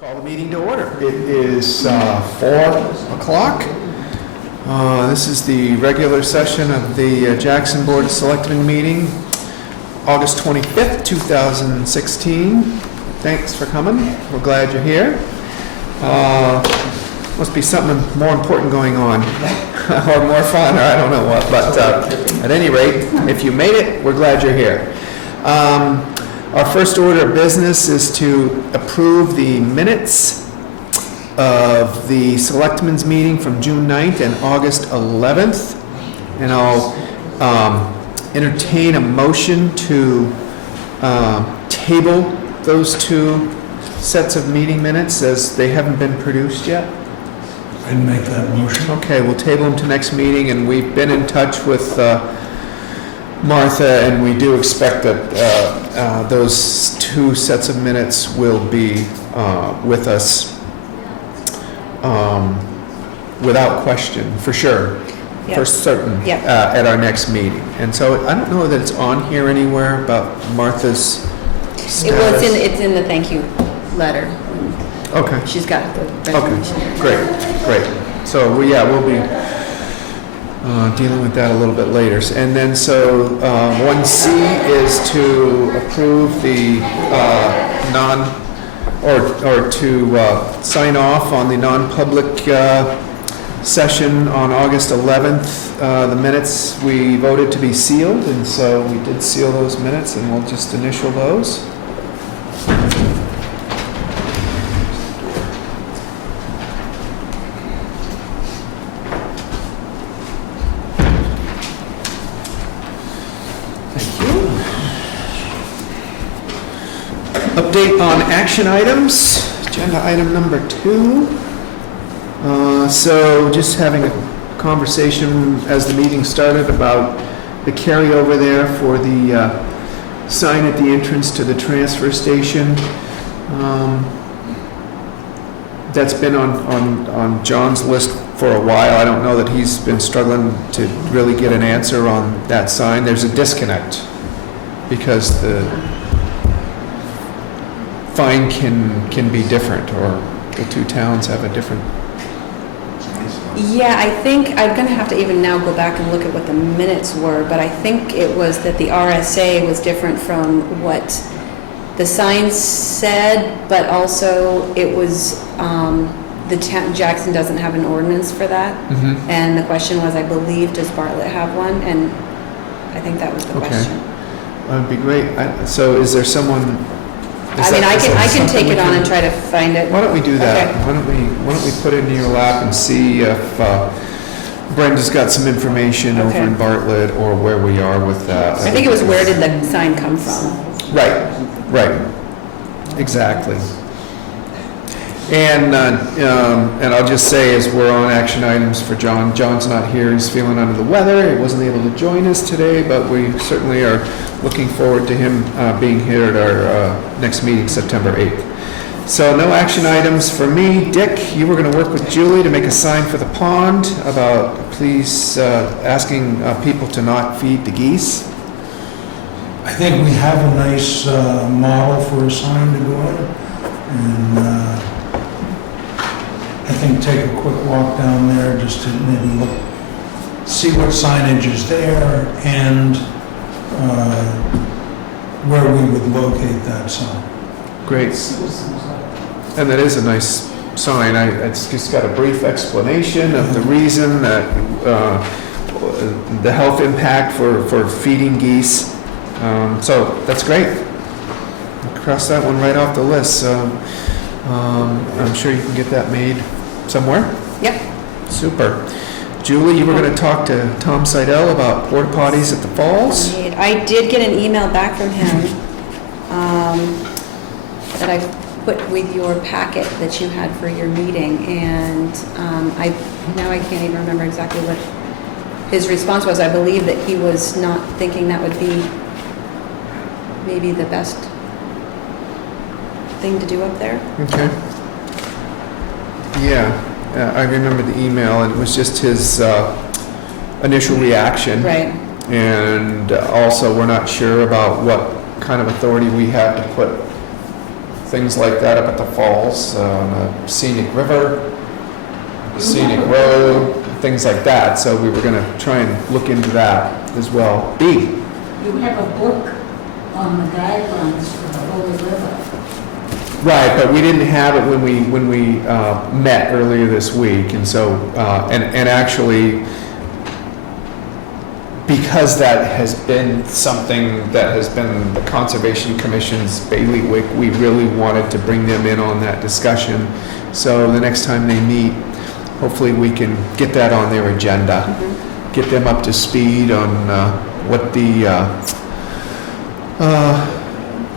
Call the meeting to order. It is 4 o'clock. This is the regular session of the Jackson Board of Selectmen meeting, August 25th, 2016. Thanks for coming. We're glad you're here. Must be something more important going on, or more fun, or I don't know what, but at any rate, if you made it, we're glad you're here. Our first order of business is to approve the minutes of the Selectmen's meeting from June 9th and August 11th. And I'll entertain a motion to table those two sets of meeting minutes as they haven't been produced yet. I'd make that motion. Okay, we'll table them to next meeting, and we've been in touch with Martha, and we do expect that those two sets of minutes will be with us without question, for sure, Yep. for certain, Yep. at our next meeting. And so I don't know that it's on here anywhere about Martha's status. It's in the thank you letter. Okay. She's got the resolution. Okay, great. So, we'll be dealing with that a little bit later. And then, so 1C is to approve the sign off on the non-public session on August 11th. The minutes we voted to be sealed, and so we did seal those minutes, and we'll just initial those. Update on action items, agenda item number 2. So just having a conversation as the meeting started about the carryover there for the sign at the entrance to the transfer station. That's been on John's list for a while. I don't know that he's been struggling to really get an answer on that sign. There's a disconnect because the fine can be different, or the two towns have a different. Yeah, I think I'm going to have to even now go back and look at what the minutes were, but I think it was that the RSA was different from what the signs said, but also it was, the town, Jackson doesn't have an ordinance for that. Mm-hmm. And the question was, I believe, does Bartlett have one? And I think that was the question. That'd be great. So is there someone? I can take it on and try to find it. Why don't we do that? Okay. Why don't we put it in your lap and see if Brenda's got some information over Okay. in Bartlett, or where we are with that. I think it was, where did the sign come from? Right, exactly. And I'll just say, as we're on action items for John, John's not here, he's feeling under the weather, he wasn't able to join us today, but we certainly are looking forward to him being here at our next meeting, September 8th. So no action items for me. Dick, you were going to work with Julie to make a sign for the pond about please asking people to not feed the geese. I think we have a nice model for a sign to go in, and I think take a quick walk down there just to maybe look, see what signage is there, and where we would locate that sign. Great. And that is a nice sign. It's just got a brief explanation of the reason that the health impact for feeding geese. So that's great. Cross that one right off the list. So I'm sure you can get that made somewhere. Yep. Super. Julie, you were going to talk to Tom Seidel about porta potties at the falls. I did get an email back from him that I put with your packet that you had for your meeting, and I can't even remember exactly what his response was. I believe that he was not thinking that would be maybe the best thing to do up there. Okay. Yeah, I remember the email, and it was just his initial reaction. Right. And also, we're not sure about what kind of authority we have to put things like that up at the falls, scenic river, scenic road, things like that. So we were gonna try and look into that as well. B, You have a book on the guidelines for the Holy River. right, but we didn't have it when we met earlier this week, and so, and actually, because that has been something that has been the Conservation Commission's bailiwick, we really wanted to bring them in on that discussion. So the next time they meet, hopefully we can get that on their agenda, get them up to speed on what the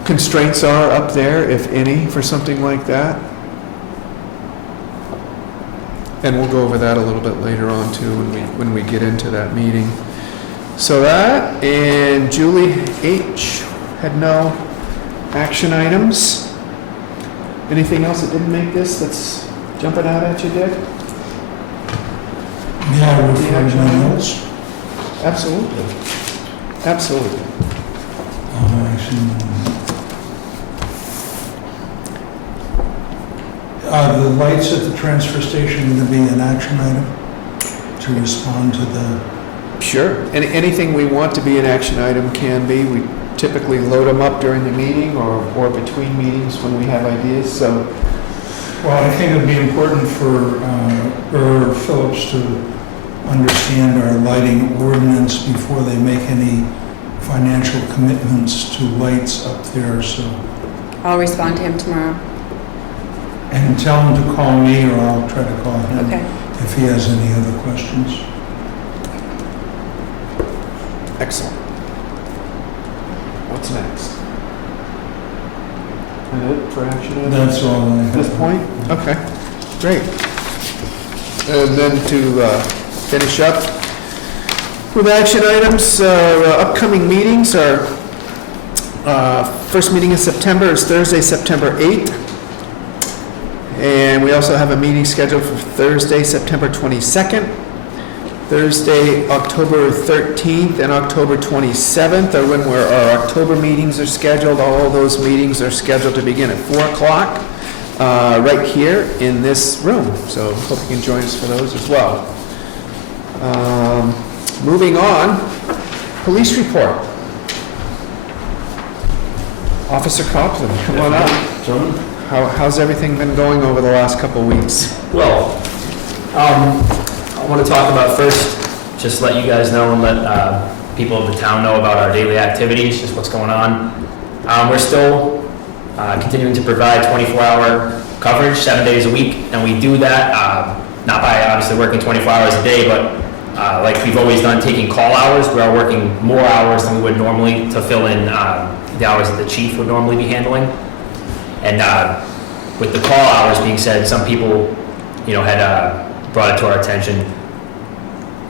constraints are up there, if any, for something like that. And we'll go over that a little bit later on too when we get into that meeting. So that, and Julie H. had no action items. Anything else that didn't make this that's jumping out at you, Dick? Yeah, with my notes. Absolutely. Absolutely. The lights at the transfer station going to be an action item to respond to the, Sure. Anything we want to be an action item can be. We typically load them up during the meeting or between meetings when we have ideas, so. well, I think it'd be important for Burr Phillips to understand our lighting ordinance before they make any financial commitments to lights up there, so. I'll respond to him tomorrow. And tell him to call me, or I'll try to call him Okay. if he has any other questions. Excellent. What's next? Is it for action items? That's all I At this have. point? Okay, great. And then to finish up with action items, upcoming meetings are, first meeting in September is Thursday, September 8th. And we also have a meeting scheduled for Thursday, September 22nd, Thursday, October 13th, and October 27th are when our October meetings are scheduled. All of those meetings are scheduled to begin at 4 o'clock, right here in this room. So hope you can join us for those as well. Moving on, police report. Officer Copland, come on up. Gentlemen? How's everything been going over the last couple of weeks? Well, I want to talk about first, just let you guys know and let people of the town know about our daily activities, just what's going on. We're still continuing to provide 24-hour coverage, 7 days a week, and we do that not by obviously working 24 hours a day, but like we've always done, taking call hours. We are working more hours than we would normally to fill in the hours that the chief would normally be handling. And with the call hours being said, some people, had brought it to our attention.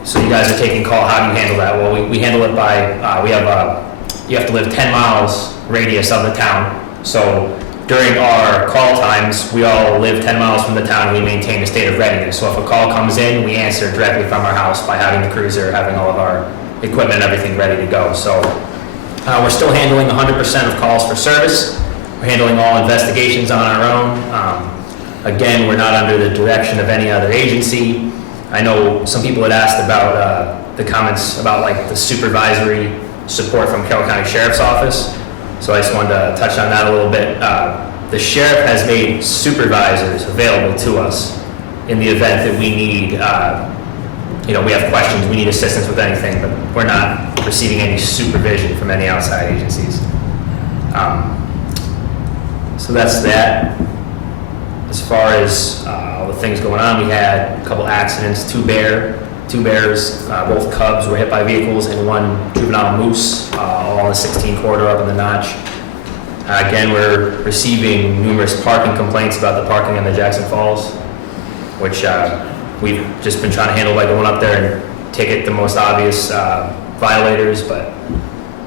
So you guys are taking call, how do you handle that? Well, we handle it by, you have to live 10 miles radius of the town. So during our call times, we all live 10 miles from the town, and we maintain a state of readiness. So if a call comes in, we answer directly from our house by having the cruiser, having all of our equipment and everything ready to go. So we're still handling 100% of calls for service. We're handling all investigations on our own. Again, we're not under the direction of any other agency. I know some people had asked about the comments about like the supervisory support from Carroll County Sheriff's Office. So I just wanted to touch on that a little bit. The sheriff has made supervisors available to us in the event that we need, we have questions, we need assistance with anything, but we're not receiving any supervision from any outside agencies. So that's that. As far as all the things going on, we had a couple accidents, two bears, both cubs were hit by vehicles, and one juvenile moose, all on the 16 corridor up in the Notch. Again, we're receiving numerous parking complaints about the parking in the Jackson Falls, which we've just been trying to handle by going up there and ticket the most obvious violators, but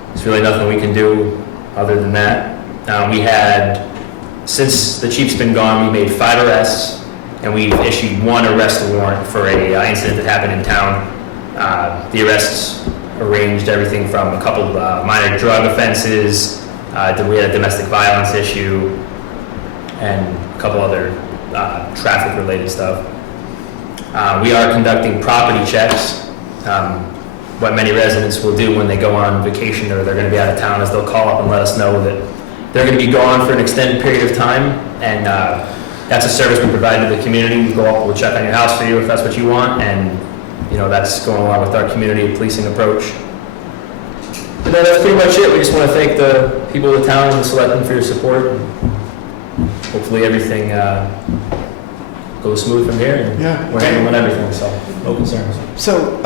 there's really nothing we can do other than that. We had, since the chief's been gone, we made 5 arrests, and we've issued 1 arrest warrant for a incident that happened in town. The arrests ranged everything from a couple of minor drug offenses, we had a domestic violence issue, and a couple other traffic-related stuff. We are conducting property checks. What many residents will do when they go on vacation or they're going to be out of town is they'll call up and let us know that they're going to be gone for an extended period of time, and that's a service we provide to the community. We go up, we'll check on your house for you if that's what you want, and that's going along with our community policing approach. But that's pretty much it. We just want to thank the people of the town and the selectmen for your support. And hopefully everything goes smooth from here, and Yeah. we're handling everything, so no concerns. So,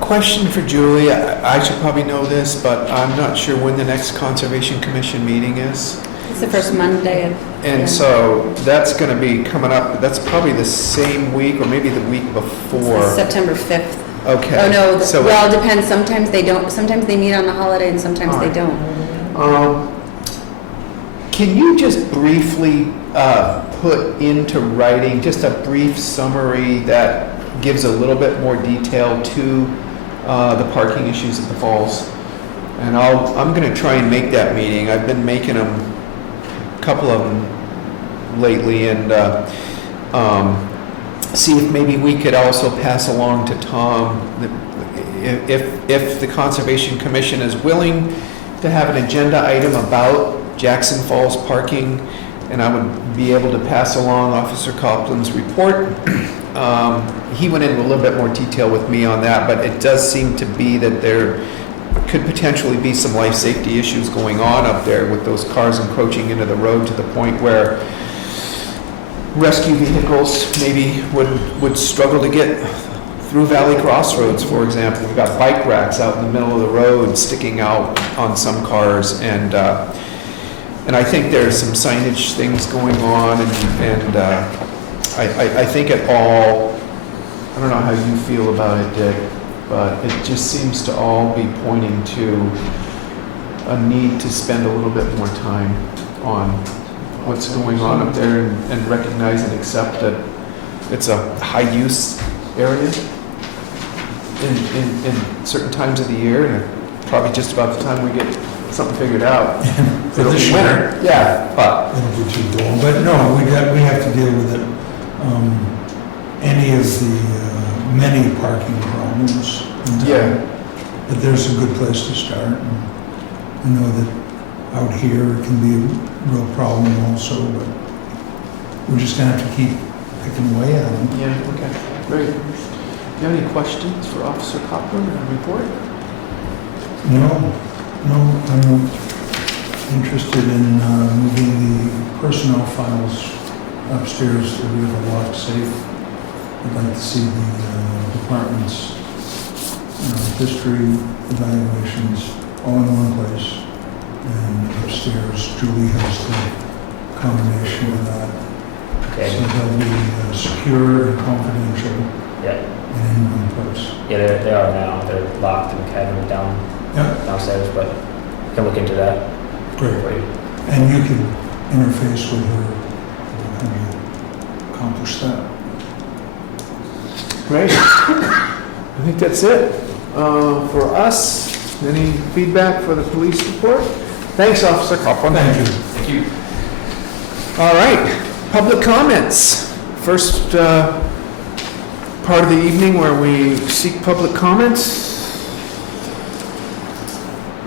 question for Julie. I should probably know this, but I'm not sure when the next Conservation Commission meeting is. It's the first Monday of. And yeah. so that's going to be coming up, that's probably the same week or maybe the week It's before. September 5th. Okay. Oh, no, So- well, it depends. Sometimes they don't, sometimes they meet on the holiday and sometimes they don't. Can you just briefly put into writing, just a brief summary that gives a little bit more detail to the parking issues at the falls? And I'm going to try and make that meeting. I've been making them, a couple of them lately, and see if maybe we could also pass along to Tom, if the Conservation Commission is willing to have an agenda item about Jackson Falls parking, and I would be able to pass along Officer Copland's report. He went into a little bit more detail with me on that, but it does seem to be that there could potentially be some life safety issues going on up there with those cars encroaching into the road to the point where rescue vehicles maybe would struggle to get through Valley Crossroads, for example. We've got bike racks out in the middle of the road sticking out on some cars, and I think there's some signage things going on, and I think it all, I don't know how you feel about it, Dick, but it just seems to all be pointing to a need to spend a little bit more time on what's going on up there and recognize and accept that it's a high-use area in certain times of the year, and probably just about the time we get something figured out. For this It'll be winter. Yeah, but It'll be too dull, but no, we have to deal with it. Any of the many parking problems in town. Yeah. But there's a good place to start. And I know that out here it can be a real problem also, but we're just gonna have to keep picking away at them. yeah, okay, great. Do you have any questions for Officer Copland in the report? No, I'm interested in moving the personnel files upstairs to we have a locked safe. I'd like to see the department's history evaluations all in one place. And upstairs, Julie has the combination of that. Okay. So they'll be secure and confidential Yeah. and in one place. Yeah, they are now. They're locked in the cabinet downstairs, but I can look into that Great. for you. And you can interface with her. How do you accomplish that? Great. I think that's it. For us, any feedback for the police report? Thanks, Officer Copland. Thank you. Thank you. All right, public comments. First part of the evening where we seek public comments.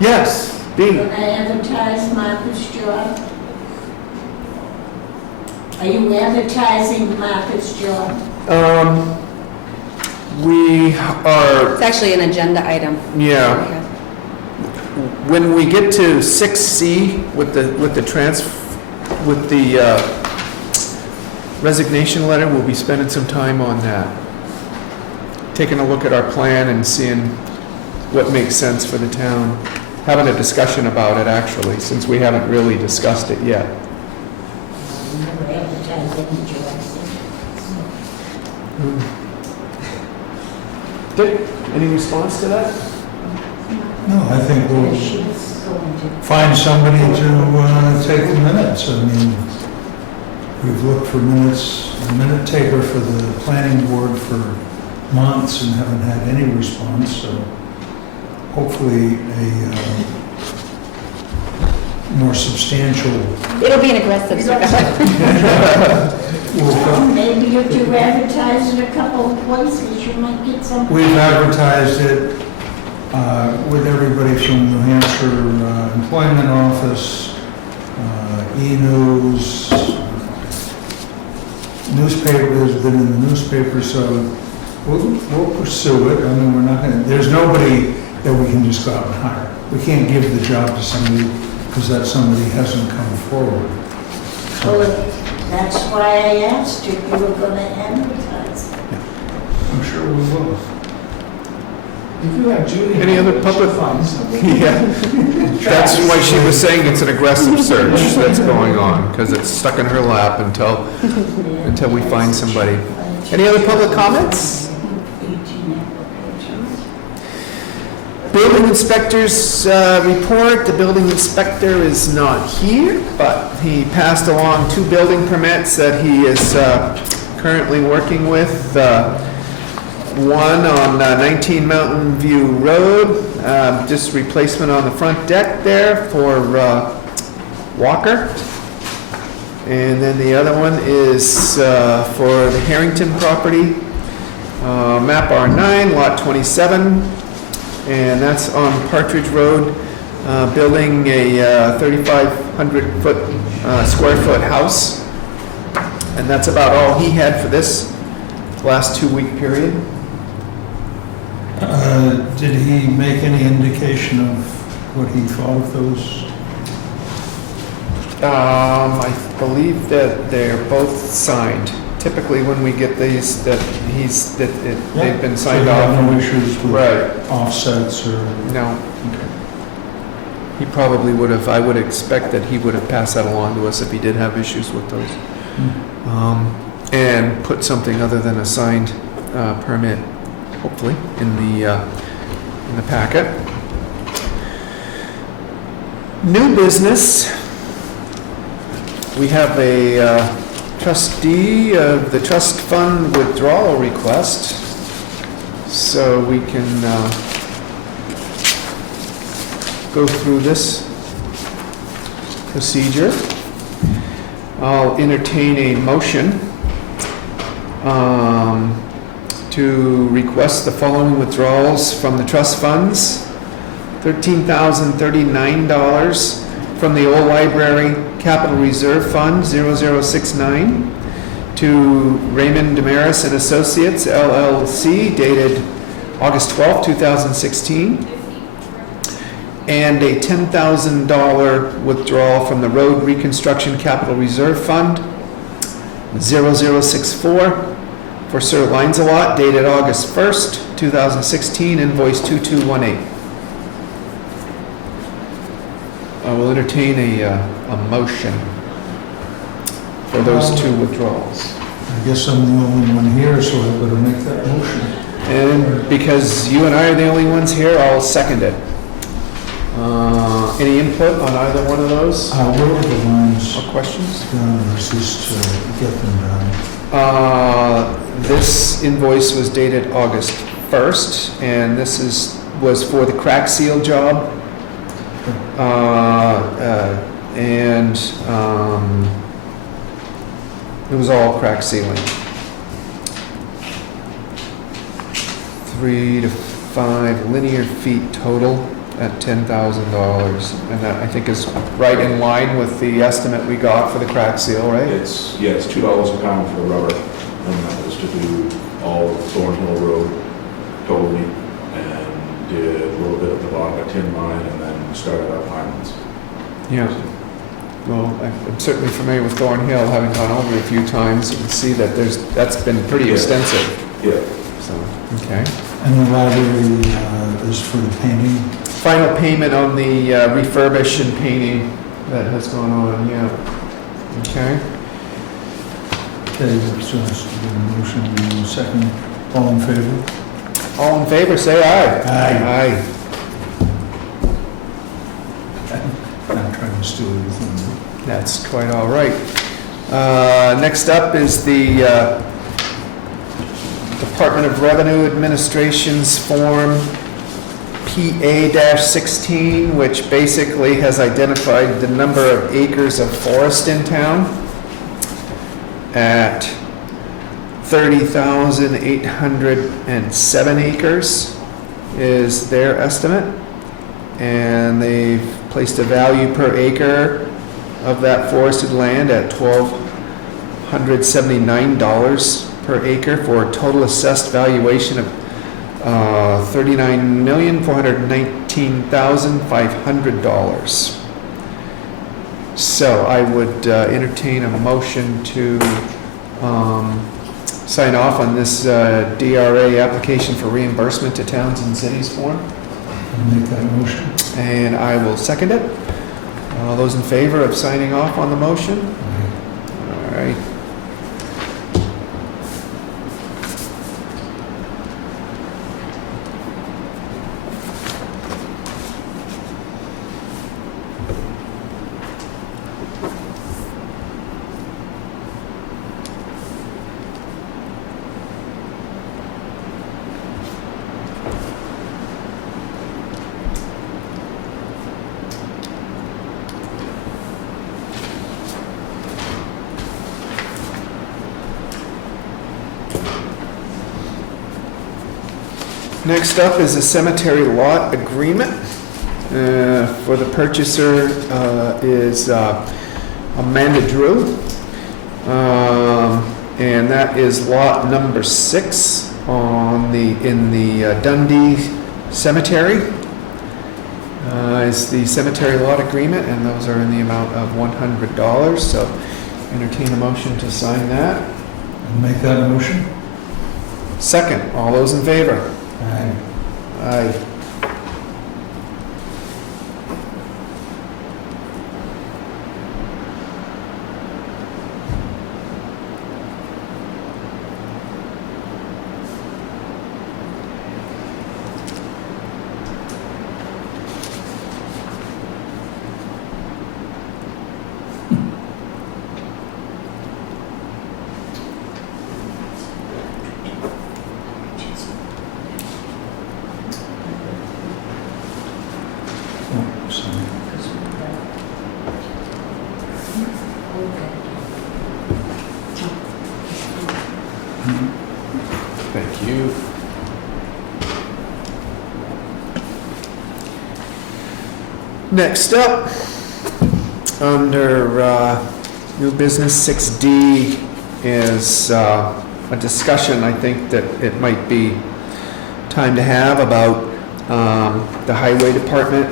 Yes, B. When I advertise Martha's job? Are you advertising Martha's job? We are, It's actually an agenda item. yeah, when we get to 6C with the resignation letter, we'll be spending some time on that. Taking a look at our plan and seeing what makes sense for the town. Having a discussion about it, actually, since we haven't really discussed it yet. I never advertise any jobs. Dick, any response to that? No, I think we'll She's going to. find somebody to take the minutes. I mean, we've looked for minutes, a minute taker for the planning board for months and haven't had any response, so hopefully more substantial. It'll be an aggressive survey. We'll- Maybe if you advertise in a couple of places, you might get some. We've advertised it with everybody from New Hampshire Employment Office, e-news, newspapers, been in the newspaper, so we'll pursue it. I mean, we're not gonna, there's nobody that we can just go out and hire. We can't give the job to somebody because that somebody hasn't come forward. Well, that's why I asked if you were gonna advertise. I'm sure we will. If you have Julie. Any other public funds? Yeah, that's why she was saying it's an aggressive search that's going on, because it's stuck in her lap until we find somebody. Any other public comments? 18 applications. Building inspector's report. The building inspector is not here, but he passed along 2 building permits that he is currently working with. One on 19 Mountain View Road, just replacement on the front deck there for Walker. And then the other one is for the Harrington property, map R9, lot 27. And that's on Partridge Road, building a 3,500 square foot house. And that's about all he had for this last 2-week period. Did he make any indication of what he thought of those? I believe that they're both signed. Typically, when we get these, they've been signed So you have off. no issues with Right, offsets or? no. He probably would have, I would expect that he would have passed that along to us if he did have issues with those. And put something other than a signed permit, hopefully, in the packet. New business. We have a trustee of the trust fund withdrawal request, so we can go through this procedure. I'll entertain a motion to request the following withdrawals from the trust funds. $13,039 from the Old Library Capital Reserve Fund 0069 to Raymond Damaris and Associates LLC dated August 12, 2016. And a $10,000 withdrawal from the Road Reconstruction Capital Reserve Fund 0064 for Sir Lancelot dated August 1st, 2016, invoice 2218. I will entertain a motion for those 2 withdrawals. I guess I'm the only one here, so I better make that motion. And because you and I are the only ones here, I'll second it. Any input on either one of those Where are the lines or questions? done, or is this to get them done? This invoice was dated August 1st, and this was for the crack seal job. And it was all crack sealing. 3 to 5 linear feet total at $10,000. And that, I think, is right in line with the estimate we got for the crack seal, right? It's $2 a pound for the rubber, and that was to do all of Thornhill Road totally, and did a little bit at the bottom of Tin Mine, and then started up Highlands. Yeah. Well, I'm certainly familiar with Thornhill, having gone over it a few times. You can see that that's been pretty Yeah. extensive. Yeah, So, okay. And the library is for the painting? Final payment on the refurbish and painting that has gone on, yeah. Okay. Okay, so it's a motion, second, all in favor? All in favor, say aye. Aye. Aye. I'm trying to steal everything. That's quite all right. Next up is the Department of Revenue Administration's Form PA-16, which basically has identified the number of acres of forest in town at 30,807 acres is their estimate. And they've placed a value per acre of that forested land at $1,279 per acre for a total assessed valuation of $39,419,500. So I would entertain a motion to sign off on this DRA application for reimbursement to towns and cities form. I'll make that motion. And I will second it. All those in favor of signing off on the motion? All right. Next up is a cemetery lot agreement. For the purchaser is Amanda Drew. And that is lot number 6 in the Dundee Cemetery. Is the cemetery lot agreement, and those are in the amount of $100. So entertain a motion to sign that. I'll make that motion. Second, all those in favor? Aye. Aye. Oh, sorry. Thank you. Next up, under new business 6D is a discussion I think that it might be time to have about the highway department,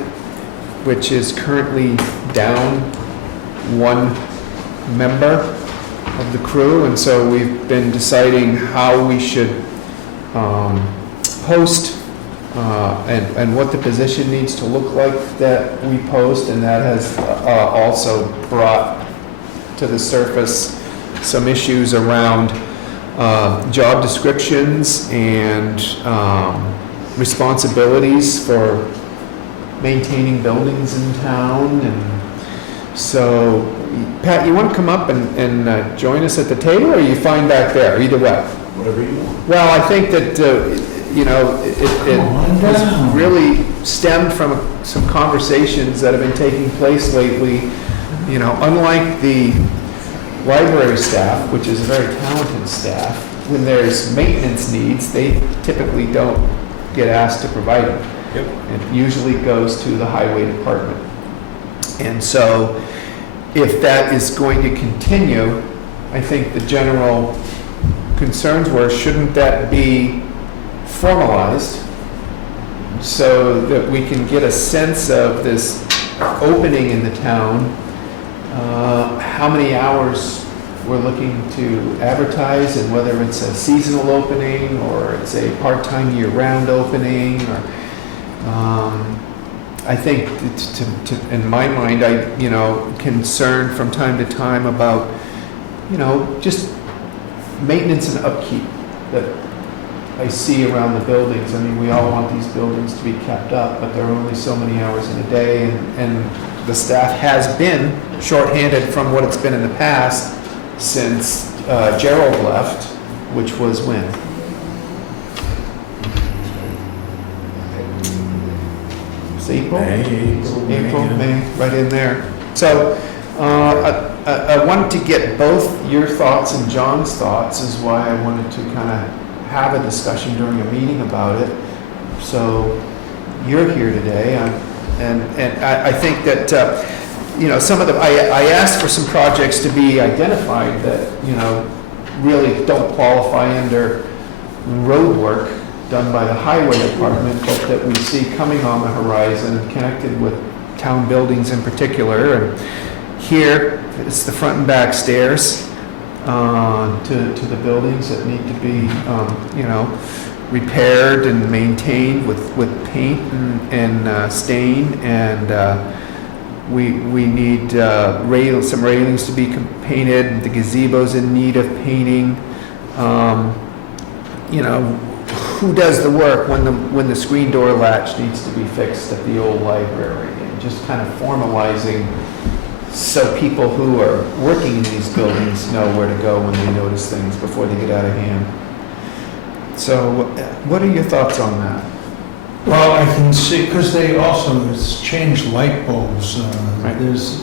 which is currently down one member of the crew, and so we've been deciding how we should post and what the position needs to look like that we post, and that has also brought to the surface some issues around job descriptions and responsibilities for maintaining buildings in town. And so, Pat, you want to come up and join us at the table, or you find back there, either way? Whatever you want. Well, I think that, it Come on has down. really stemmed from some conversations that have been taking place lately. You know, unlike the library staff, which is a very talented staff, when there's maintenance needs, they typically don't get asked to provide them. Yep. It usually goes to the highway department. And so, if that is going to continue, I think the general concerns were, shouldn't that be formalized so that we can get a sense of this opening in the town, how many hours we're looking to advertise, and whether it's a seasonal opening or it's a part-time year-round opening, or I think in my mind, concerned from time to time about, just maintenance and upkeep that I see around the buildings. I mean, we all want these buildings to be kept up, but there are only so many hours in a day, and the staff has been shorthanded from what it's been in the past since Gerald left, which was when? It's April? April, yeah. May, right in there. So I wanted to get both your thoughts and John's thoughts, is why I wanted to kind of have a discussion during a meeting about it. So you're here today, and I think that, some of the, I asked for some projects to be identified that, really don't qualify under road work done by the highway department, but that we see coming on the horizon, connected with town buildings in particular. And here, it's the front and back stairs to the buildings that need to be, repaired and maintained with paint and stain. And we need some railings to be painted. The gazebo's in need of painting. Who does the work when the screen door latch needs to be fixed at the old library? And just kind of formalizing, so people who are working in these buildings know where to go when they notice things before they get out of hand. So what are your thoughts on that? Well, I can see, because it's changed light bulbs. Right. There's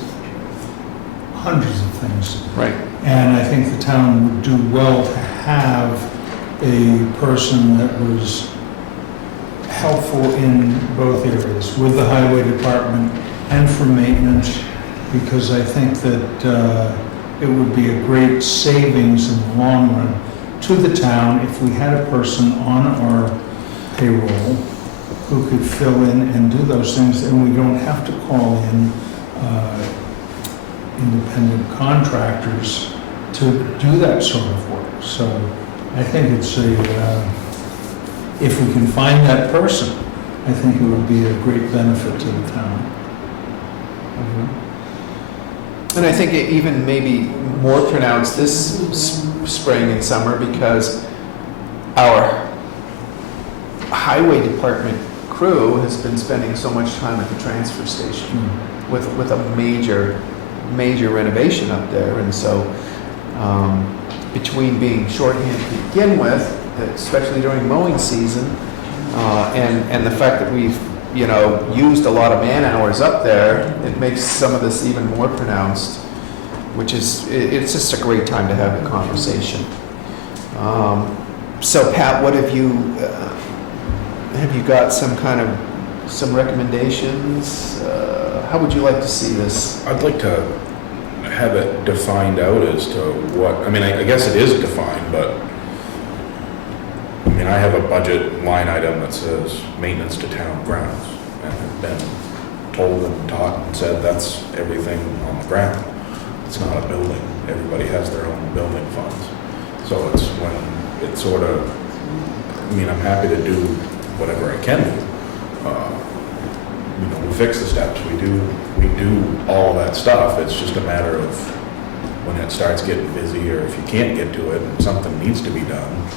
hundreds of things. Right. And I think the town would do well to have a person that was helpful in both areas, with the highway department and for maintenance, because I think that it would be a great savings in the long run to the town if we had a person on our payroll who could fill in and do those things, and we don't have to call in independent contractors to do that sort of work. So I think it's if we can find that person, I think it would be a great benefit to the town. And I think it even maybe more pronounced this spring and summer, because our highway department crew has been spending so much time at the transfer station with a major renovation up there. And so between being shorthanded to begin with, especially during mowing season, and the fact that we've used a lot of man hours up there, it makes some of this even more pronounced, which is, it's just a great time to have the conversation. So Pat, what have you got some recommendations? How would you like to see this? I'd like to have it defined out as to what, I guess it is defined, but I have a budget line item that says maintenance to town grounds, and I've been told and taught and said that's everything on the ground. It's not a building. Everybody has their own building funds. So it's when it's sort of, I'm happy to do whatever I can do. We fix the steps, we do all of that stuff. It's just a matter of when it starts getting busy, or if you can't get to it and something needs to be done,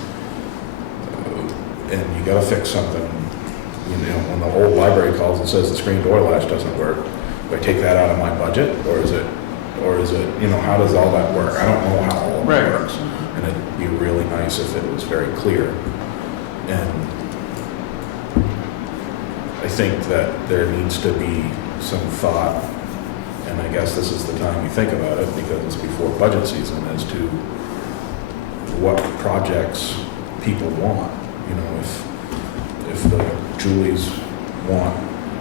and you gotta fix something. When the old library calls and says the screen door latch doesn't work, do I take that out of my budget, or is it, how does all that work? I don't know how all of it works. And it'd be really nice if it was very clear. And I think that there needs to be some thought, and I guess this is the time you think about it, because it's before budget season, as to what projects people want. If the Julies want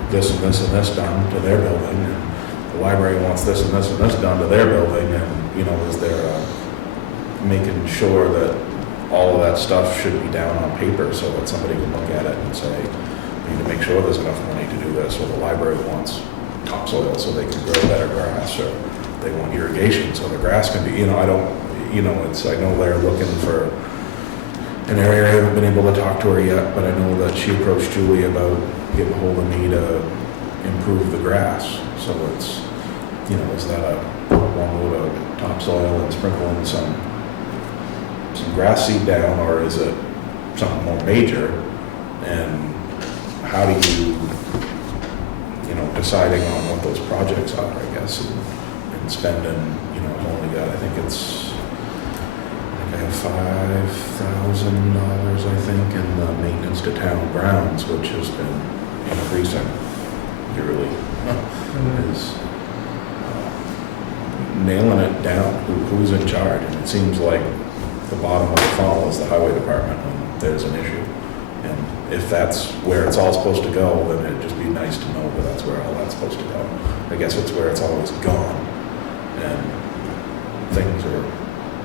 this and this and this done to their building, and the library wants this and this and this done to their building, and, is there making sure that all of that stuff should be down on paper so that somebody can look at it and say, we need to make sure there's enough money to do this, or the library wants topsoil so they can grow better grass, or they want irrigation so the grass can be, I know they're looking for an area. I haven't been able to talk to her yet, but I know that she approached Julie about getting a hold of me to improve the grass. So it's, is that a one load of topsoil and sprinkling some grass seed down, or is it something more major? And how do you, deciding on what those projects are, I guess, and spending, I've only got, I think I have $5,000, I think, in the maintenance to town grounds, which has been increasing. He really is nailing it down, who's in charge. And it seems like the bottom of the funnel is the highway department when there's an issue. And if that's where it's all supposed to go, then it'd just be nice to know that that's where all that's supposed to go. I guess it's where it's always gone. And things are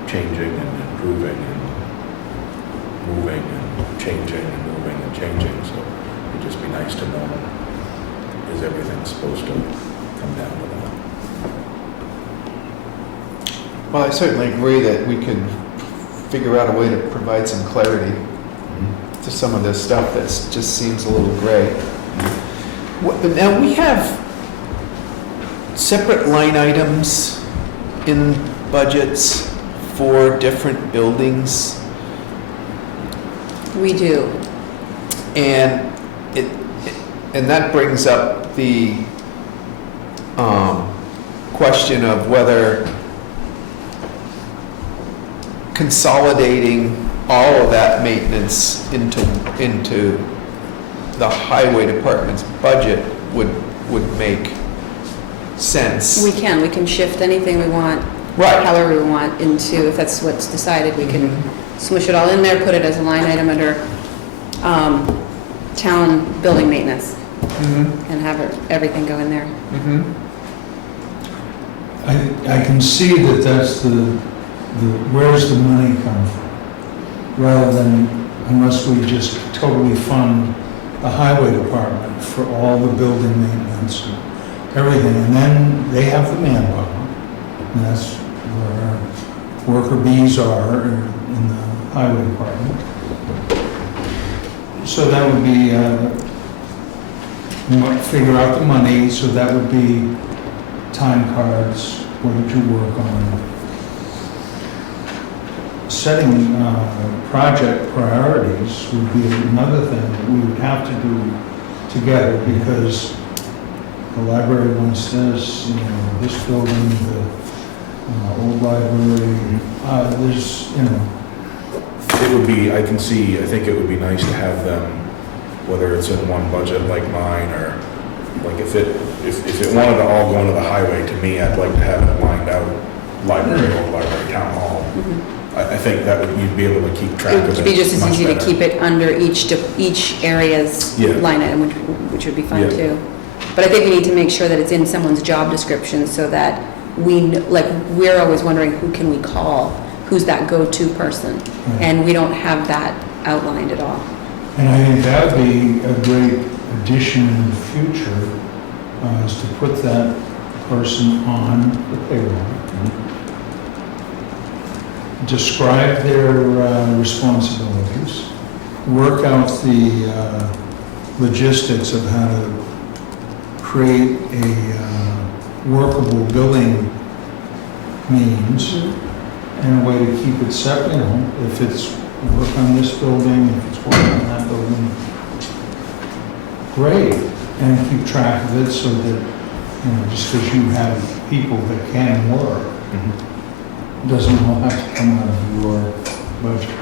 changing and improving and moving and changing and moving and changing. So it'd just be nice to know, is everything supposed to come down to that? Well, I certainly agree that we could figure out a way to provide some clarity to some of this stuff that just seems a little gray. Now, we have separate line items in budgets for different buildings, We do. and and that brings up the question of whether consolidating all of that maintenance into the highway department's budget would make sense. We can shift anything we want, Right. however we want into, if that's what's decided, we can smush it all in there, put it as a line item under town building maintenance, and have everything go in there. I can see that that's where's the money come from? Rather than, unless we just totally fund the highway department for all the building maintenance and everything, and then they have the manpower. And that's where our worker bees are in the highway department. So that would be, figure out the money, so that would be time cards, what did you work on? Setting project priorities would be another thing that we would have to do together, because the library wants this, this building, the old library, there's, It would be, I think it would be nice to have them, whether it's in one budget like mine, or like if it wanted to all go into the highway, to me, I'd like to have it lined out, library, old library, town hall. I think that you'd be able to keep track of it. It would be just as much easy to better. keep it under each area's Yeah. line item, which would be fine Yeah. too. But I think we need to make sure that it's in someone's job description, so that we're always wondering, who can we call? Who's that go-to person? And we don't have that outlined at all. and I think that would be a great addition in the future, is to put that person on the payroll. Describe their responsibilities, work out the logistics of how to create a workable billing means, and a way to keep it separate, if it's work on this building, if it's work on that building, great, and keep track of it so that, just because you have people that can work, doesn't all have to come out of your budget.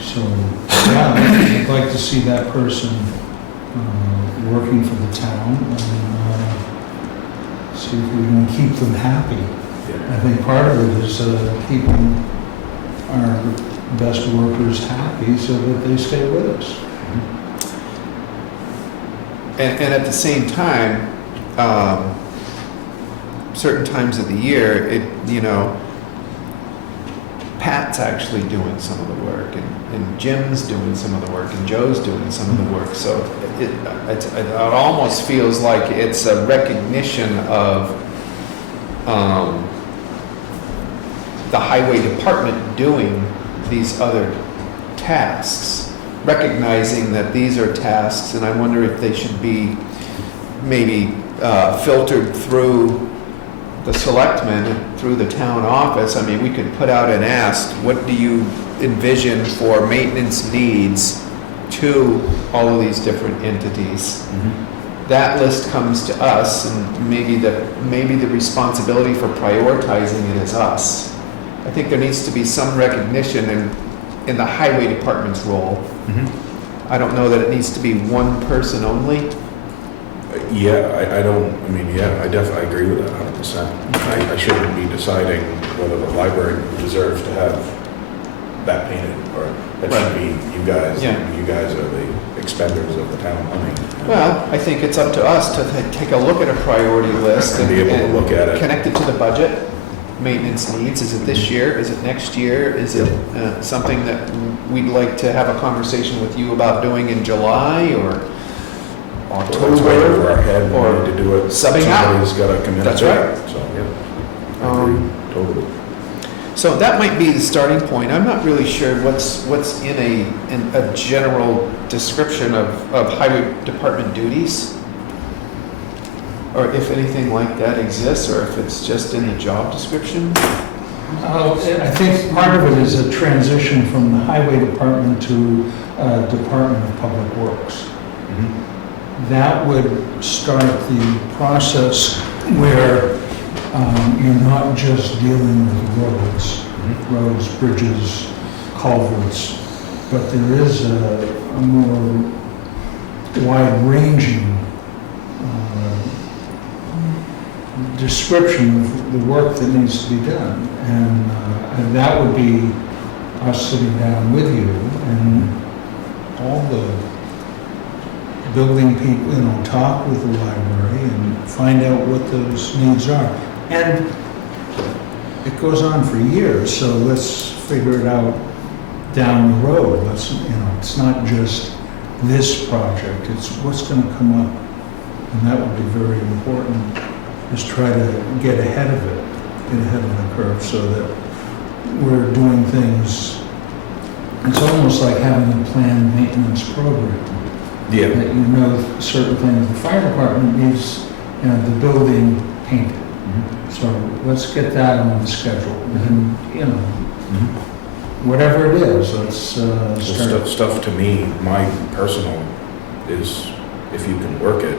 So, yeah, I'd like to see that person working for the town, and see if we can keep them happy. I think part of it is keeping our best workers happy so that they stay with us. And at the same time, certain times of the year, Pat's actually doing some of the work, and Jim's doing some of the work, and Joe's doing some of the work. So it almost feels like it's a recognition of the highway department doing these other tasks, recognizing that these are tasks, and I wonder if they should be maybe filtered through the selectmen, through the town office. I mean, we could put out an ask, what do you envision for maintenance needs to all of these different entities? That list comes to us, and maybe the responsibility for prioritizing it is us. I think there needs to be some recognition in the highway department's role. I don't know that it needs to be one person only. Yeah, I don't, I mean, yeah, I definitely agree with that 100%. I shouldn't be deciding whether the library deserves to have that painted, or that should be you guys. Yeah. You guys are the expenders of the town money. Well, I think it's up to us to take a look at a priority list And be able to look at it. connect it to the budget, maintenance needs. Is it this year? Is it next year? Is it something that we'd like to have a conversation with you about doing in July or Well, it's way over October? our head, we or need to do it. subbing out. Somebody's got to commit That's to right. it, so, yeah. I agree, totally. So that might be the starting point. I'm not really sure what's in a general description of highway department duties, or if anything like that exists, or if it's just in the job description. I think part of it is a transition from the highway department to Department of Public Works. That would start the process where you're not just dealing with roads, bridges, culverts, but there is a more wide-ranging description of the work that needs to be done. And that would be us sitting down with you and all the building people, talk with the library and find out what those needs are. And it goes on for years, so let's figure it out down the road. It's not just this project, it's what's gonna come up. And that would be very important, is try to get ahead of it, get ahead of the curve so that we're doing things. It's almost like having a planned maintenance program. Yeah. That certain things, the fire department needs, the building painted. So let's get that on the schedule. And, whatever it is, let's start. Stuff to me, my personal is, if you can work it,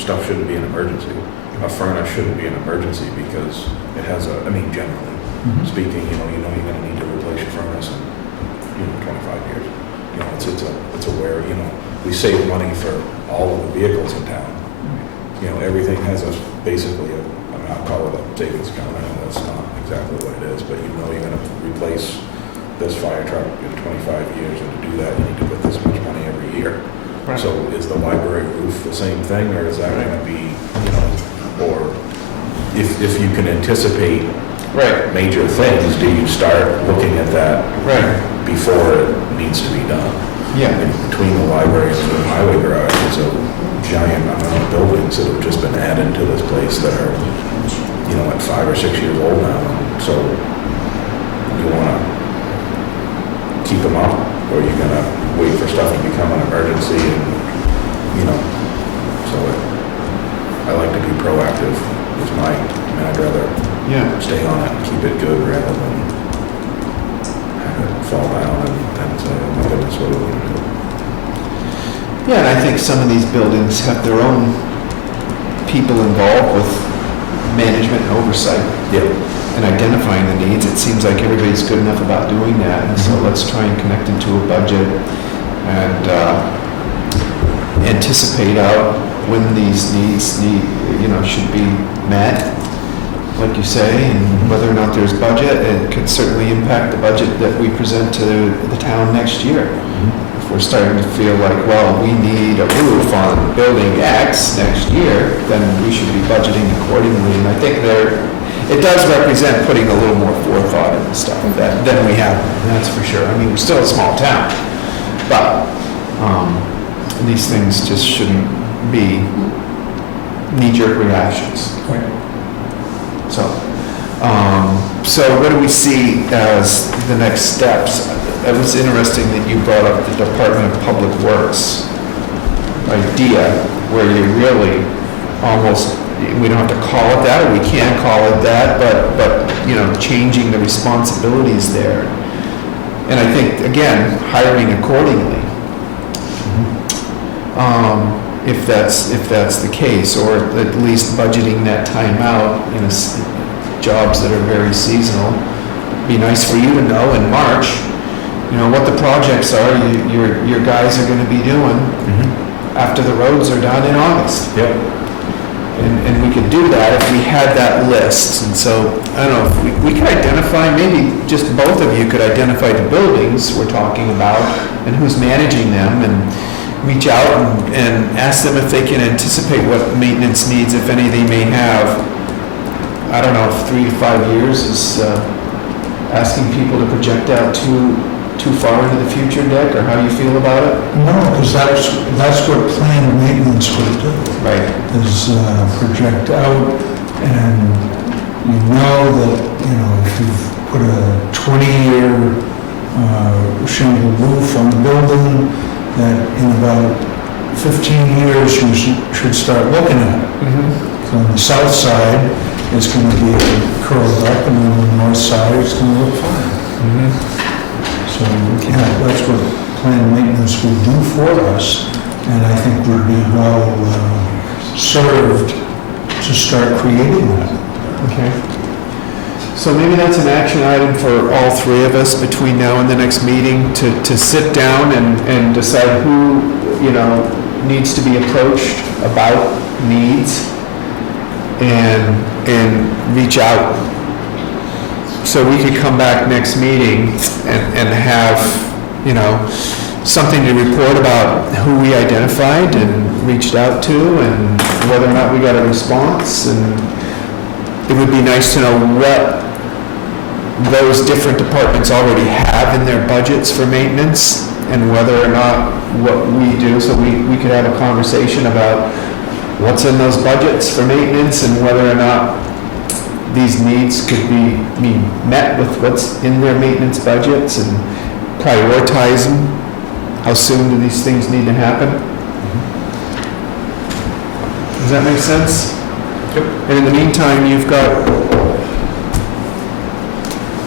stuff shouldn't be an emergency. A furnace shouldn't be an emergency because it has generally speaking, you're gonna need to replace your furnace in, 25 years. It's aware, we save money for all of the vehicles in town. Everything has basically I'll call it a savings account. I know that's not exactly what it is, but you're gonna replace this fire truck in 25 years, and to do that, you need to put this much money every year. Right. So is the library roof the same thing, or is that gonna be, or if you can anticipate major things, do you start looking at that before it needs to be done? Yeah. And between the library and the highway garage, there's a giant amount of buildings that have just been added to this place that are, like 5 or 6 years old now. So you want to keep them up, or you're going to wait for stuff to become an emergency, and, so I like to be proactive with I'd rather stay on it and keep it good rather than have it fall down and say, oh my goodness, what are we going to do? Yeah, and I think some of these buildings have their own people involved with management and oversight and identifying the needs. It seems like everybody's good enough about doing that, and so let's try and connect it to a budget and anticipate out when these needs should be met, like you say, and whether or not there's budget. It could certainly impact the budget that we present to the town next year. If we're starting to feel like, well, we need a roof on building X next year, then we should be budgeting accordingly. And I think it does represent putting a little more forethought into stuff than we have, that's for sure. I mean, we're still a small town, but these things just shouldn't be knee-jerk reactions. So what do we see as the next steps? It was interesting that you brought up the Department of Public Works idea, where you really almost, we don't have to call it that, or we can call it that, but changing the responsibilities there. And I think, again, hiring accordingly. If that's the case, or at least budgeting that time out in jobs that are very seasonal. Be nice for you to know in March, what the projects are your guys are going to be doing, after the roads are done in August. Yep. And we could do that if we had that list. And so, I don't know, if we could identify, maybe just both of you could identify the buildings we're talking about and who's managing them, and reach out and ask them if they can anticipate what maintenance needs, if any, they may have. I don't know if 3 to 5 years is asking people to project out too far into the future, Dick, or how you feel about it? No, because that's what planned maintenance would do. Right. Is project out, and you know that, if you've put a 20-year shingle roof on the building, that in about 15 years you should start looking at it. Mm-hmm. So on the south side, it's going to be curled up, and on the north side, it's going to look fine. Mm-hmm. So, that's what planned maintenance will do for us, and I think we'd be well served to start creating that. Okay. So maybe that's an action item for all three of us between now and the next meeting, to sit down and decide who, needs to be approached about needs, and reach out. So we could come back next meeting and have, something to report about who we identified and reached out to, and whether or not we got a response. And it would be nice to know what those different departments already have in their budgets for maintenance, and whether or not what we do, so we could have a conversation about what's in those budgets for maintenance, and whether or not these needs could be met with what's in their maintenance budgets, and prioritize them. How soon do these things need to happen? Does that make sense? Yep. And in the meantime, you've got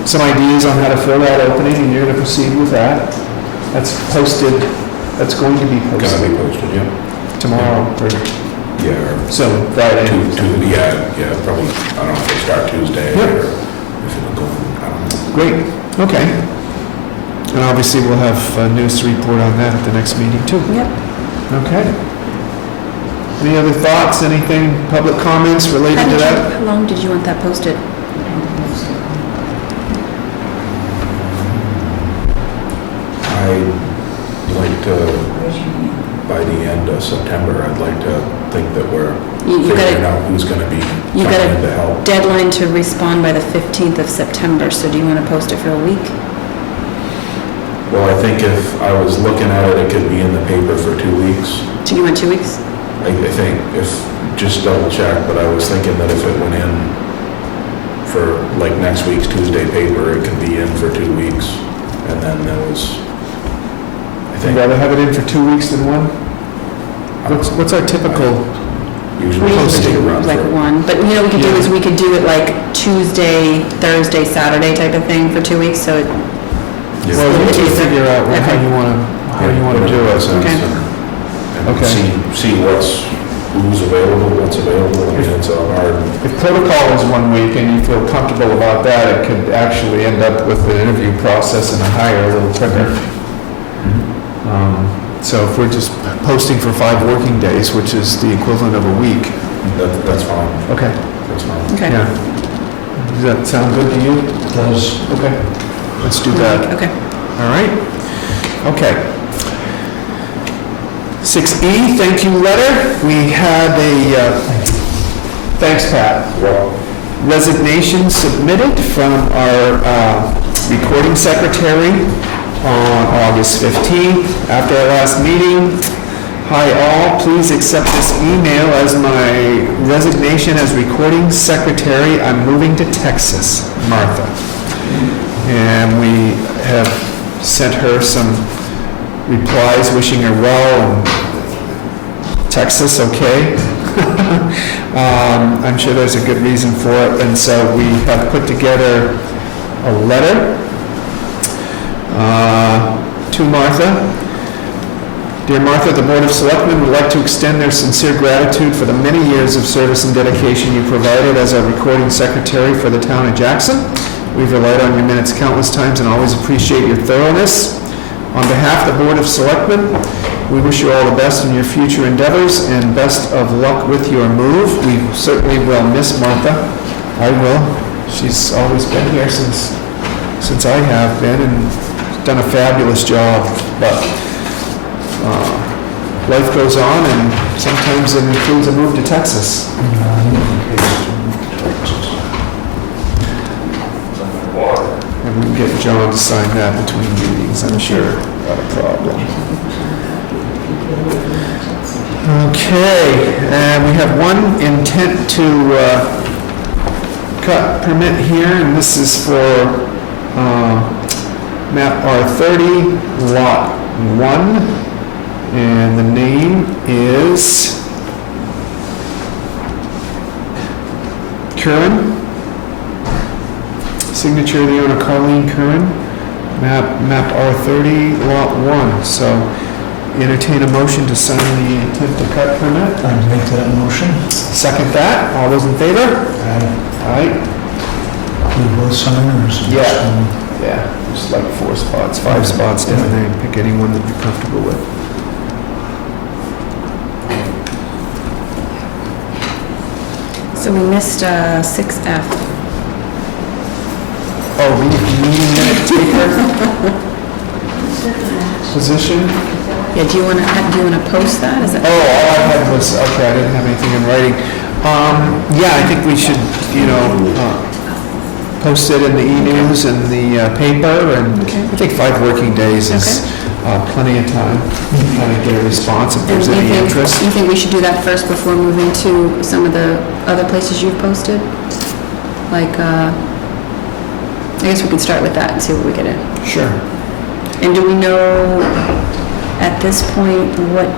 some ideas on how to fill that opening, and you're gonna proceed with that. That's posted, that's going to be Gonna posted be posted, yeah. tomorrow, or Yeah, so, Friday. yeah, probably, I don't know if they start Tuesday, Yep. or if it'll go, I don't know. Great, okay. And obviously, we'll have news to report on that at the next meeting, too. Yep. Okay. Any other thoughts, anything, public comments related to that? How long did you want that posted? I'd like to, by the end of September, I'd like to think that we're You figuring got out who's gonna be You got coming a- in to help. a deadline to respond by the 15th of September, so do you want to post it for a week? Well, I think if I was looking at it, it could be in the paper for 2 weeks. Do you want 2 weeks? I think if, just double check, but I was thinking that if it went in for like next week's Tuesday paper, it could be in for 2 weeks. And then there was, I Would think, you rather have it in for 2 weeks than one? What's our typical, usually We usually posting do around like for, one, but what we could do is we could do it like Tuesday, Thursday, Saturday type of thing for 2 weeks, so it, well, you two figure out how you want to do it. Okay. And Okay. see who's available, what's available. I mean, it's a hard, If protocol is 1 week and you feel comfortable about that, it could actually end up with the interview process and a hire a little quicker. So if we're just posting for 5 working days, which is the equivalent of a week. that's fine, Okay. that's fine. okay. Yeah. Does that sound good to you? Does, Okay. Let's do that. Okay. All right? Okay. 6E, thank you letter. We had a, thanks, Pat. Well, Resignation submitted from our recording secretary on August 15th after our last meeting. Hi all, please accept this email as my resignation as recording secretary. I'm moving to Texas, Martha. And we have sent her some replies wishing her well, and Texas, okay. I'm sure there's a good reason for it, and so we have put together a letter to Martha. Dear Martha, the Board of Selectmen would like to extend their sincere gratitude for the many years of service and dedication you provided as our recording secretary for the town of Jackson. We've relied on your minutes countless times and always appreciate your thoroughness, On behalf of the Board of Selectmen, we wish you all the best in your future endeavors and best of luck with your move. We certainly will miss Martha. I will. She's always been here since I have been and done a fabulous job. But life goes on, and sometimes it includes a move to Texas. And we can get John to sign that between meetings, I'm sure. Not a problem. Okay, and we have one intent to cut permit here, and this is for map R30, lot 1, and the name is Curran. Signature of the owner, Colleen Curran. Map R30, lot 1. So entertain a motion to sign the intent to cut permit. I'd make that motion. Second that. All those in favor? Aye. We both sign or is it Yeah. just one? Yeah, just like 4 spots, 5 spots down there. Pick any one that you're comfortable with. So we missed 6F. Oh, meeting minute taker position? Yeah, do you want to post that? Is Oh, it? all I had was, okay, I didn't have anything in writing. Yeah, I think we should, post it in the e-news and the paper, and Okay. I think 5 working days is plenty of time to kind of get a response if And there's any interest. you think we should do that first before moving to some of the other places you've posted? Like, I guess we could start with that and see what we get in. Sure. And do we know at this point what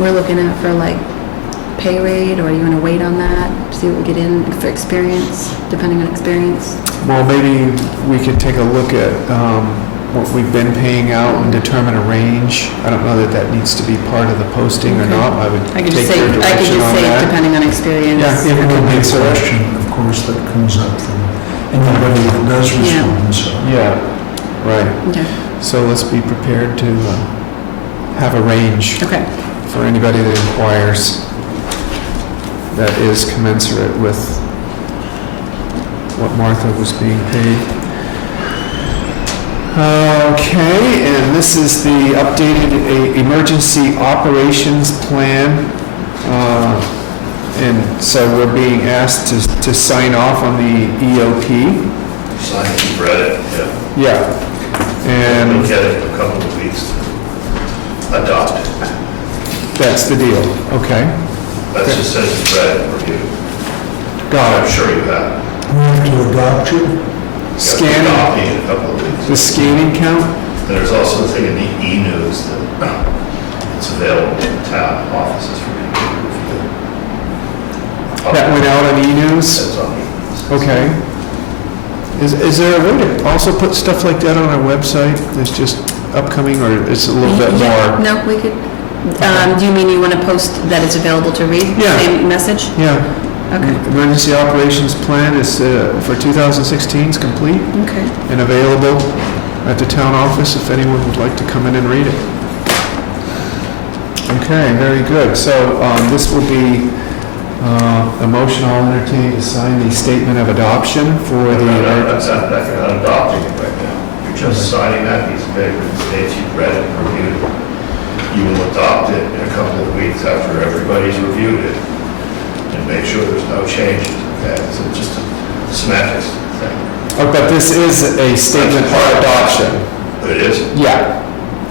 we're looking at for like pay rate, or are you gonna wait on that, see what we get in for experience, depending on experience? Well, maybe we could take a look at what we've been paying out and determine a range. I don't know that that needs to be part of the posting or Okay. not. I would I could just take say, your I could direction just on say that. depending on experience. Yeah, if It we would can be a answer it. question, of course, that comes up from anybody that does respond, so. Yeah, right. Okay, So let's be prepared to have a range okay, for anybody that inquires that is commensurate with what Martha was being paid. Okay, and this is the updated emergency operations plan. And so we're being asked to sign off on the EOP. Sign it, you've read it, yeah. Yeah. And We'll get it in a couple of weeks to adopt it. that's the deal, okay? That just says you've read it and reviewed it. Got I'm it. sure you have. We have to adopt you. Scan, Adopting in a couple of weeks. the scanning count? And there's also a thing in the e-news that it's available in town offices for you to review. That went out on e-news? That's on e-news. Okay. Is there a way to also put stuff like that on our website that's just upcoming, or is it a little bit Yeah, more? no, we could, do you mean you want to post that it's available to read? Yeah. Same message? Yeah. Okay, Emergency operations plan is, for 2016 is complete okay. and available at the town office if anyone would like to come in and read it. Okay, very good. So this will be a motion I'll entertain to sign the statement of adoption for the That's emergency. not adopting it right now. You're just signing that piece of paper that states you've read it and reviewed it. You will adopt it in a couple of weeks after everybody's reviewed it and make sure there's no changes, okay? So it's just a semantics thing. Oh, but this is a statement of adoption. It is? Yeah,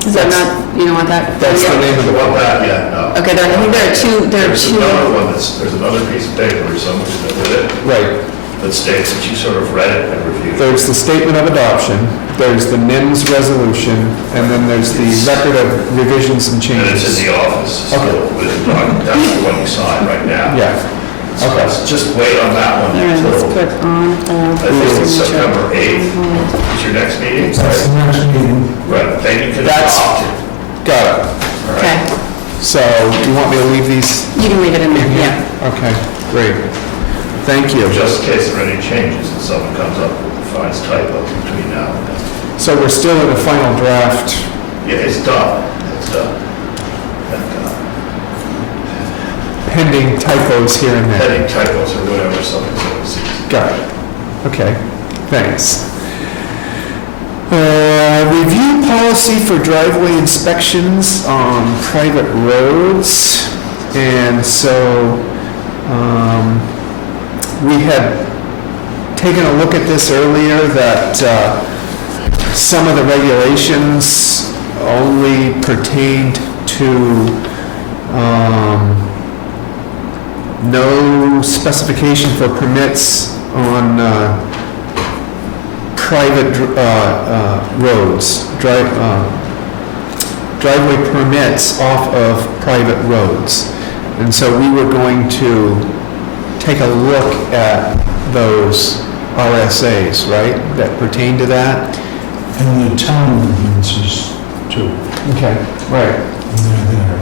Is that not, you don't want that? that's the name of the Well, one. that, yeah, no. Okay, I think there are two, There's another one there's another piece of paper or something with it Right. that states that you sort of read it and reviewed it. There's the statement of adoption, there's the NIMS resolution, and then there's the record of revisions and And it's changes. in the office, so Okay. with the document, that's the one you sign right now. Yeah, So okay. let's just wait on that one All right, let's until, put on hold. I think it's signature. September 8th On hold. is your next meeting. That's the next meeting. Right, then you can That's- adopt it. Got it. all Okay, right? So you want me to leave these? you can leave it in there, yeah. Okay, great. Thank you. Just in case there are any changes and someone comes up with the finds typos between now and then. So we're still in a final draft. Yeah, it's done, it's done. And, Pending typos here and there. heading typos or whatever, something so sees. Got it. Okay, thanks. Review policy for driveway inspections on private roads. And so, we had taken a look at this earlier, that some of the regulations only pertained to no specification for permits on private roads, driveway permits off of private roads. And so we were going to take a look at those RSAs, right, that pertain to that? And the town ordinances too, Okay. Right, and they're there.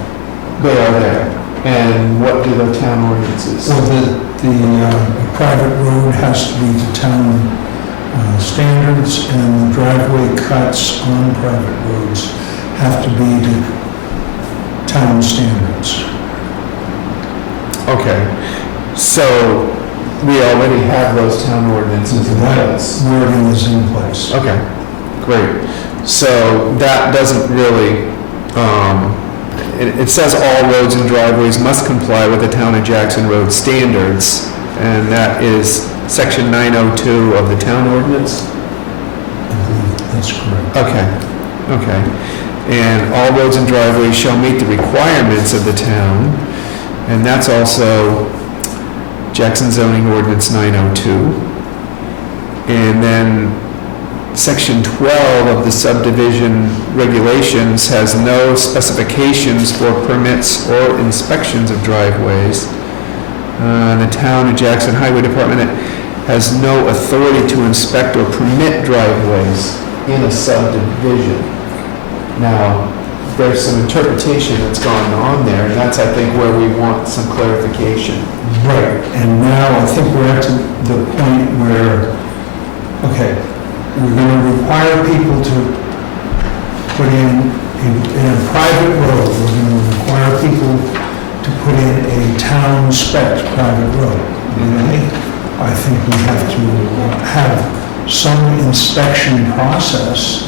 they are there. And what do the town ordinances? Well, the private road has to be to town standards, and the driveway cuts on private roads have to be to town standards. Okay, so we already have those town ordinances in That place. wording is in place. Okay, great. So that doesn't really, it says all roads and driveways must comply with the town of Jackson road standards, and that is section 902 of the town ordinance? I believe that's correct. Okay. And all roads and driveways shall meet the requirements of the town, and that's also Jackson zoning ordinance 902. And then section 12 of the subdivision regulations has no specifications for permits or inspections of driveways. The town of Jackson Highway Department has no authority to inspect or permit driveways in a subdivision. Now, there's some interpretation that's gone on there, and that's, I think, where we want some clarification. Right, and now I think we're at the point where, okay, we're gonna require people to put in a private road, we're gonna require people to put in a town spec private road. Okay? I think we have to have some inspection process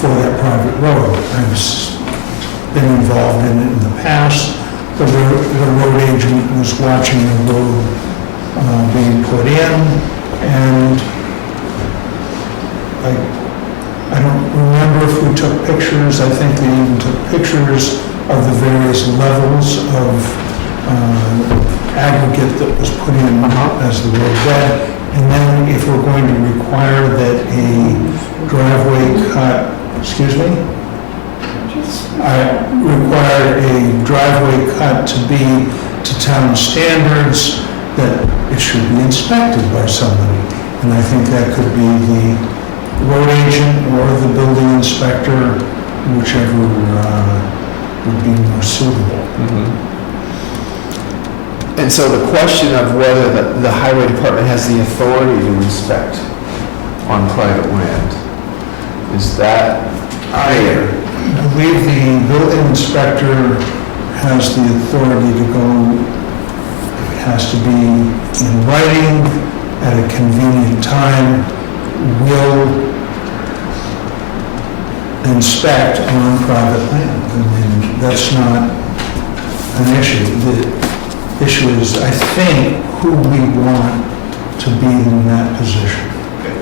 for that private road. I've been involved in it in the past. The road agent was watching the road being put in, and I don't remember if we took pictures. I think they even took pictures of the various levels of aggregate that was put in as the road bed. And then if we're going to require that a driveway cut, excuse me? I require a driveway cut to be to town standards, that it should be inspected by somebody. And I think that could be the road agent or the building inspector, whichever would be more suitable. And so the question of whether the highway department has the authority to inspect on private land, is that higher? I believe the building inspector has the authority to go, it has to be in writing at a convenient time, will inspect on private land. I mean, that's not an issue. The issue is, I think, who we want to be in that position.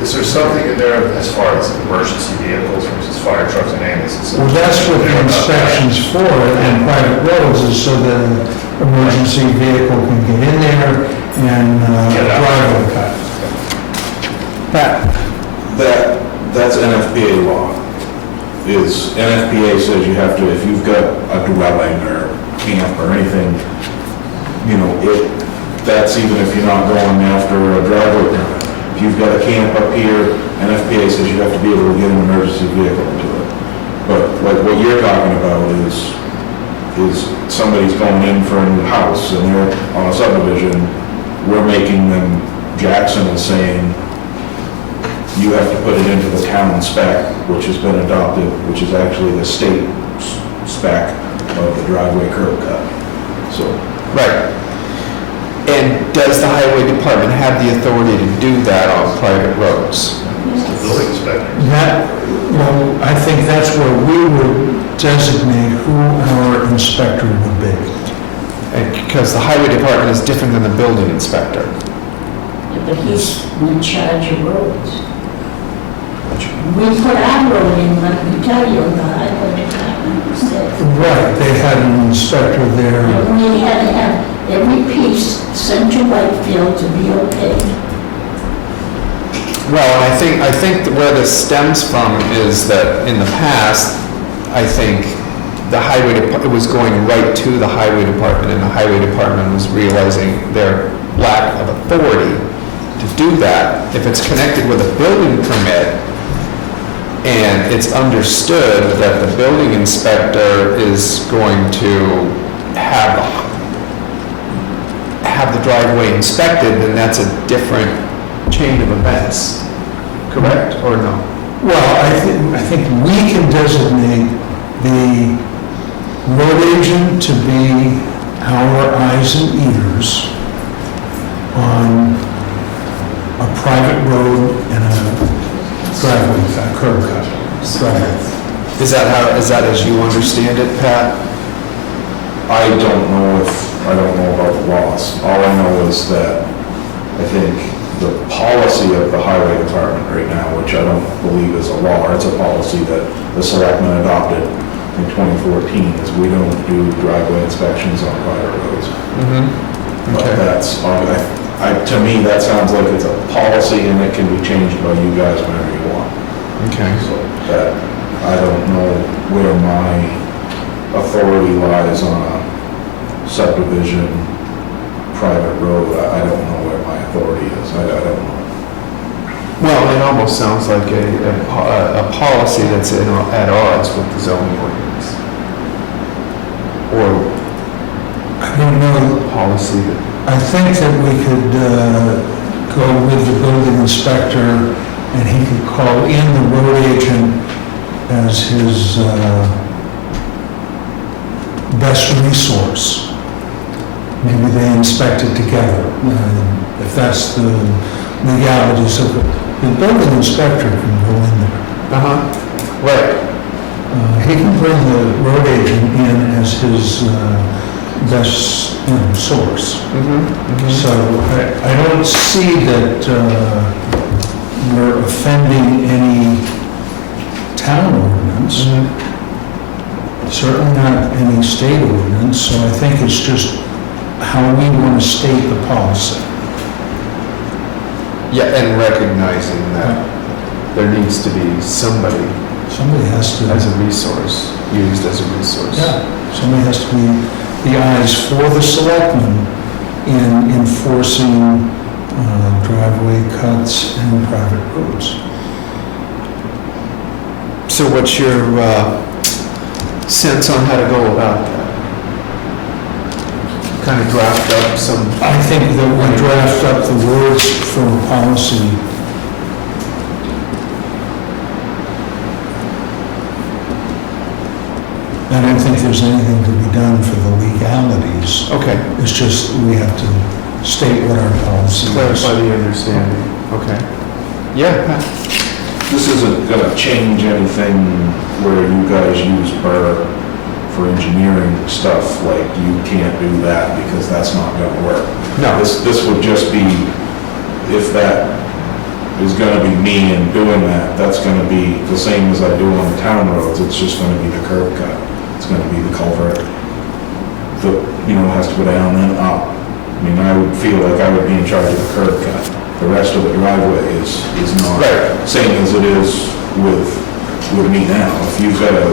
Is there something in there as far as emergency vehicles versus fire trucks and ambulances? Well, that's what the inspection's for on private roads, is so that an emergency vehicle can get in there and drive a cut. That's NFPA law. NFPA says you have to, if you've got a dwelling or camp or anything, that's even if you're not going after a driveway permit. If you've got a camp up here, NFPA says you have to be able to get an emergency vehicle into it. But like what you're talking about is somebody's going in for a new house and they're on a subdivision, we're making them, Jackson is saying, you have to put it into the town spec, which has been adopted, which is actually the state spec of the driveway curb cut. So, Right. And does the highway department have the authority to do that on private roads? The building inspector. That, well, I think that's where we would designate who our inspector would be. Because the highway department is different than the building inspector. But he's in charge of roads. We put our road in, let me tell you, the highway department said. Right, they had an inspector there. And we had to have every piece sent to Whitefield to be okay. Well, and I think that where this stems from is that in the past, I think the it was going right to the highway department, and the highway department was realizing their lack of authority to do that. If it's connected with a building permit, and it's understood that the building inspector is going to have the driveway inspected, then that's a different chain of events, correct, or no? Well, I think we can designate the road agent to be our eyes and ears on a private road and a driveway, a curb cut. Is that as you understand it, Pat? I don't know about the laws. All I know is that I think the policy of the highway department right now, which I don't believe is a law, it's a policy that the selectmen adopted in 2014, is we don't do driveway inspections on private roads. Mm-hmm. But Okay. that's, to me, that sounds like it's a policy and it can be changed by you guys whenever you want. Okay. So that, I don't know where my authority lies on a subdivision, private road. I don't know where my authority is. I don't know. Well, it almost sounds like a policy that's at odds with the zoning ordinance. Or I don't know. a policy that, I think that we could go with the building inspector, and he could call in the road agent as his best resource. Maybe they inspect it together, if that's the legalities of it. The building inspector can go in there. right. He can bring the road agent in as his best, source. Mm-hmm. So I don't see that we're offending any town ordinance, certainly not any state ordinance, so I think it's just how we want to state the policy. Yeah, and recognizing that there needs to be somebody Somebody has to, as a resource, used as a resource. somebody has to be the eyes for the selectmen in enforcing driveway cuts and private roads. So what's your sense on how to go about that? Kind of draft up some, I think that we draft up the words for a policy. I don't think there's anything to be done for the legalities. okay, It's just we have to state what our policy is. clarify the understanding, okay. Yeah, Pat? This isn't gonna change anything where you guys use BRR for engineering stuff, like you can't do that because that's not gonna work. No. This would just be, if that is gonna be me and doing that, that's gonna be the same as I do on the town roads, it's just gonna be the curb cut. It's gonna be the culvert, has to go down and up. I mean, I would feel like I would be in charge of the curb cut. The rest of the driveway is not. Right. Same as it is with me now. If you've got a,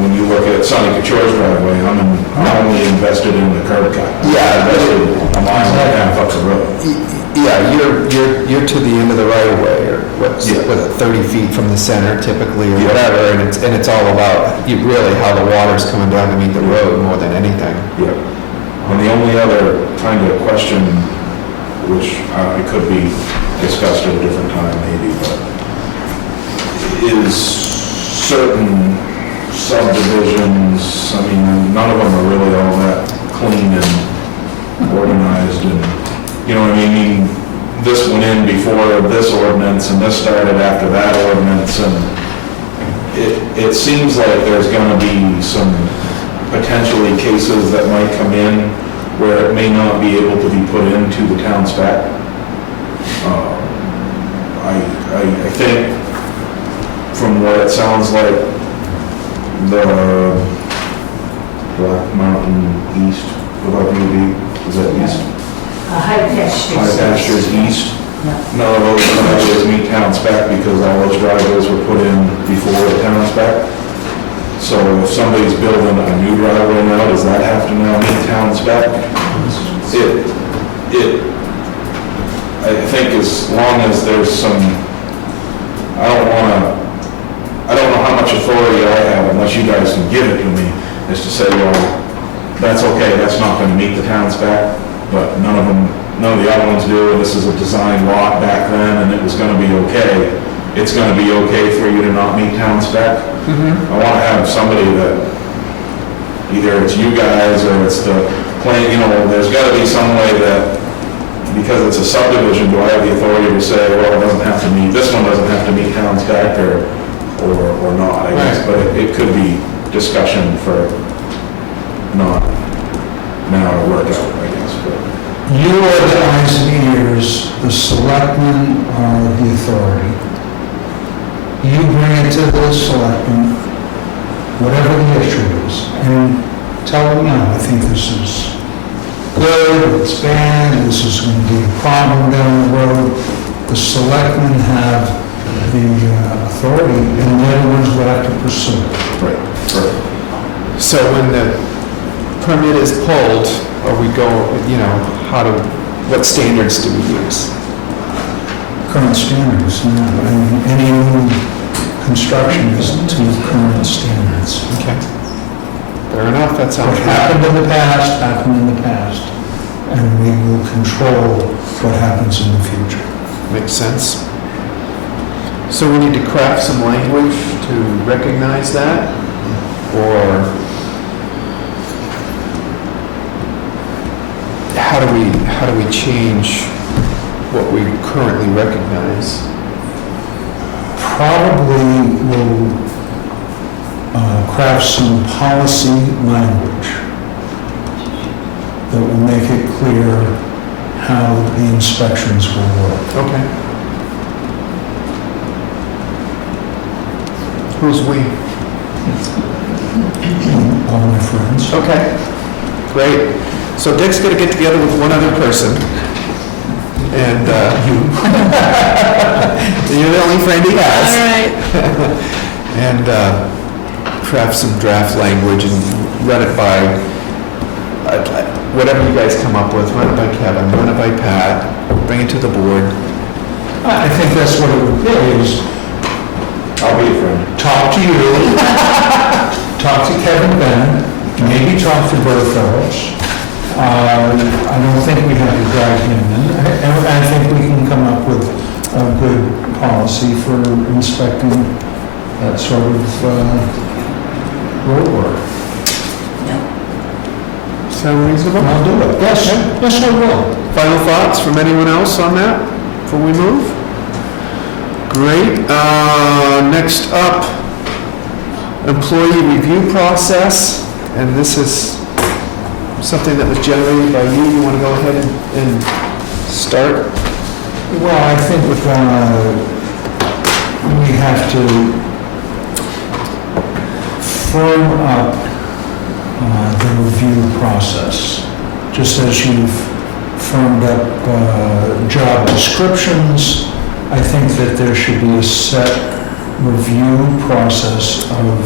when you look at Sonny Couture's driveway, I'm only invested in the curb cut. Yeah. I'm invested a mile and a half up the road. Yeah, you're to the end of the right of way, or what's, Yeah. 30 feet from the center typically, or Yeah. whatever, and it's all about, really how the water's coming down to meet the road more than anything. Yeah. And the only other kind of question, which it could be discussed at a different time maybe, but is certain subdivisions, I mean, none of them are really all that clean and organized and, you know what I mean? This went in before this ordinance and this started after that ordinance, and it seems like there's gonna be some potentially cases that might come in where it may not be able to be put into the town spec. I think from what it sounds like, the Black Mountain East, above UB, is that east? High pastures. High Pastures East. Yeah. None of those driveways meet town spec because all those driveways were put in before the town spec. So if somebody's building a new driveway now, does that have to now meet town spec? I think as long as there's some, I don't know how much authority I have unless you guys can give it to me, is to say, well, that's okay, that's not gonna meet the town spec, but none of the other ones do, and this is a design lot back then, and it was gonna be okay. It's gonna be okay for you to not meet town spec. I wanna have somebody that, either it's you guys or it's the plan, you know, there's gotta be some way that, because it's a subdivision, do I have the authority to say, well, it doesn't have to meet, this one doesn't have to meet town spec or not, I guess, but it could be discussion for not now to work out, I guess, but. You are the eyes and ears, the selectmen are the authority. You bring it to the selectmen, whatever the issue is, and tell them, no, I think this is good, it's bad, this is going to be a problem down the road. The selectmen have the authority, and they're the ones who have to pursue it. Right. So when the permit is pulled, or we go, you know, what standards do we use? Current standards, no, and any new construction is to current standards. Okay. Fair enough, that sounds What good. happened in the past, happened in the past, and we will control what happens in the future. Makes sense. So we need to craft some language to recognize that, or how do we change what we currently recognize? Probably will craft some policy language that will make it clear how the inspections will work. Okay. Who's we? All my friends. Okay, great. So Dick's gonna get together with one other person, and you. You're the only friend he has. All right. And craft some draft language and run it by, whatever you guys come up with, run it by Kevin, run it by Pat, bring it to the board. I think that's what it would be, is I'll be a friend. talk to you, talk to Kevin Bennett, maybe talk to Bert Phillips. I don't think we have to drag him in. I think we can come up with a good policy for inspecting that sort of road work. Sound reasonable? I'll do it. Yes, yes, I will. Final thoughts from anyone else on that before we move? Great. Next up, employee review process, and this is something that was generated by you. You want to go ahead and start? Well, I think we have to firm up the review process, just as you've firmed up job descriptions. I think that there should be a set review process of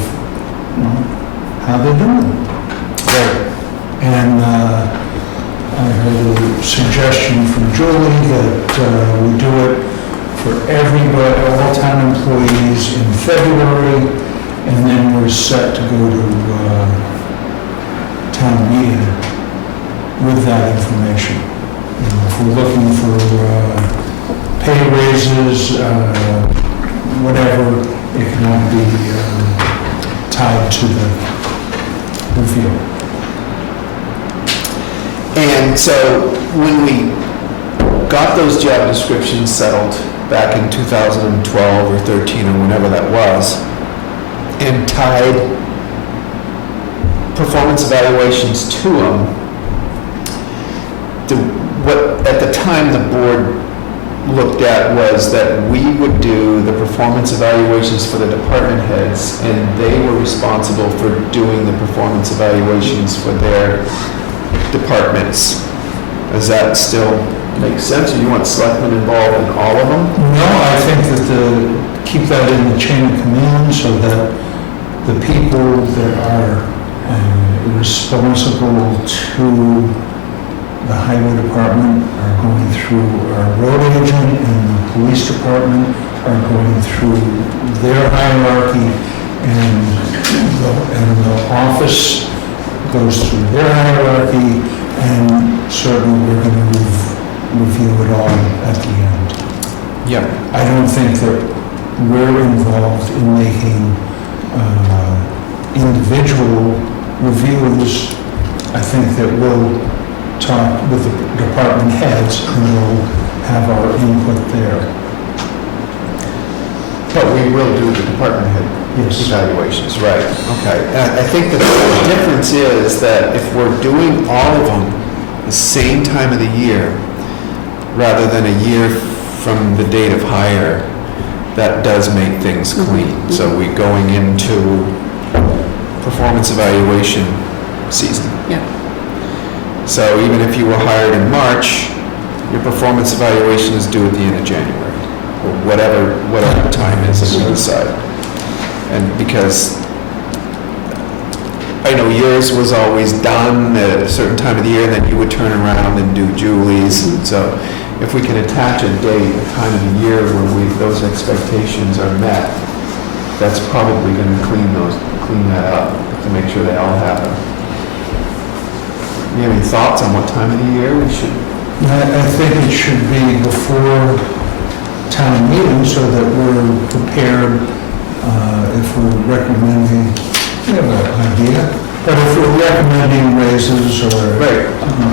how they're doing. And I heard a suggestion from Julie that we do it for everybody, all town employees in February, and then we're set to go to town meeting with that information. You know, if we're looking for pay raises, whatever, it can all be tied to the review. And so when we got those job descriptions settled back in 2012 or 13 or whenever that was, and tied performance evaluations to them, what at the time the board looked at was that we would do the performance evaluations for the department heads, and they were responsible for doing the performance evaluations for their departments. Does that still make sense, or you want selectmen involved in all of them? No, I think that keep that in the chain of command so that the people that are responsible to the highway department are going through our road agent, and the police department are going through their hierarchy, and the office goes through their hierarchy, and certainly we're going to review it all at the end. Yeah. I don't think that we're involved in making individual reviews. I think that we'll talk with the department heads and we'll have our input there. But we will do the department head Yes. evaluations, right, okay. And I think that the difference is that if we're doing all of them the same time of the year, rather than a year from the date of hire, that does make things clean. So we're going into performance evaluation season. Yeah. So even if you were hired in March, your performance evaluation is due at the end of January, or whatever the time is that we decide. And because I know yours was always done at a certain time of the year, then you would turn around and do Julie's. And so if we can attach a date, a time of the year where those expectations are met, that's probably going to clean that up to make sure they all happen. Do you have any thoughts on what time of the year we should? I think it should be before town meeting so that we're prepared if we're recommending, we have an idea, but if we're recommending raises or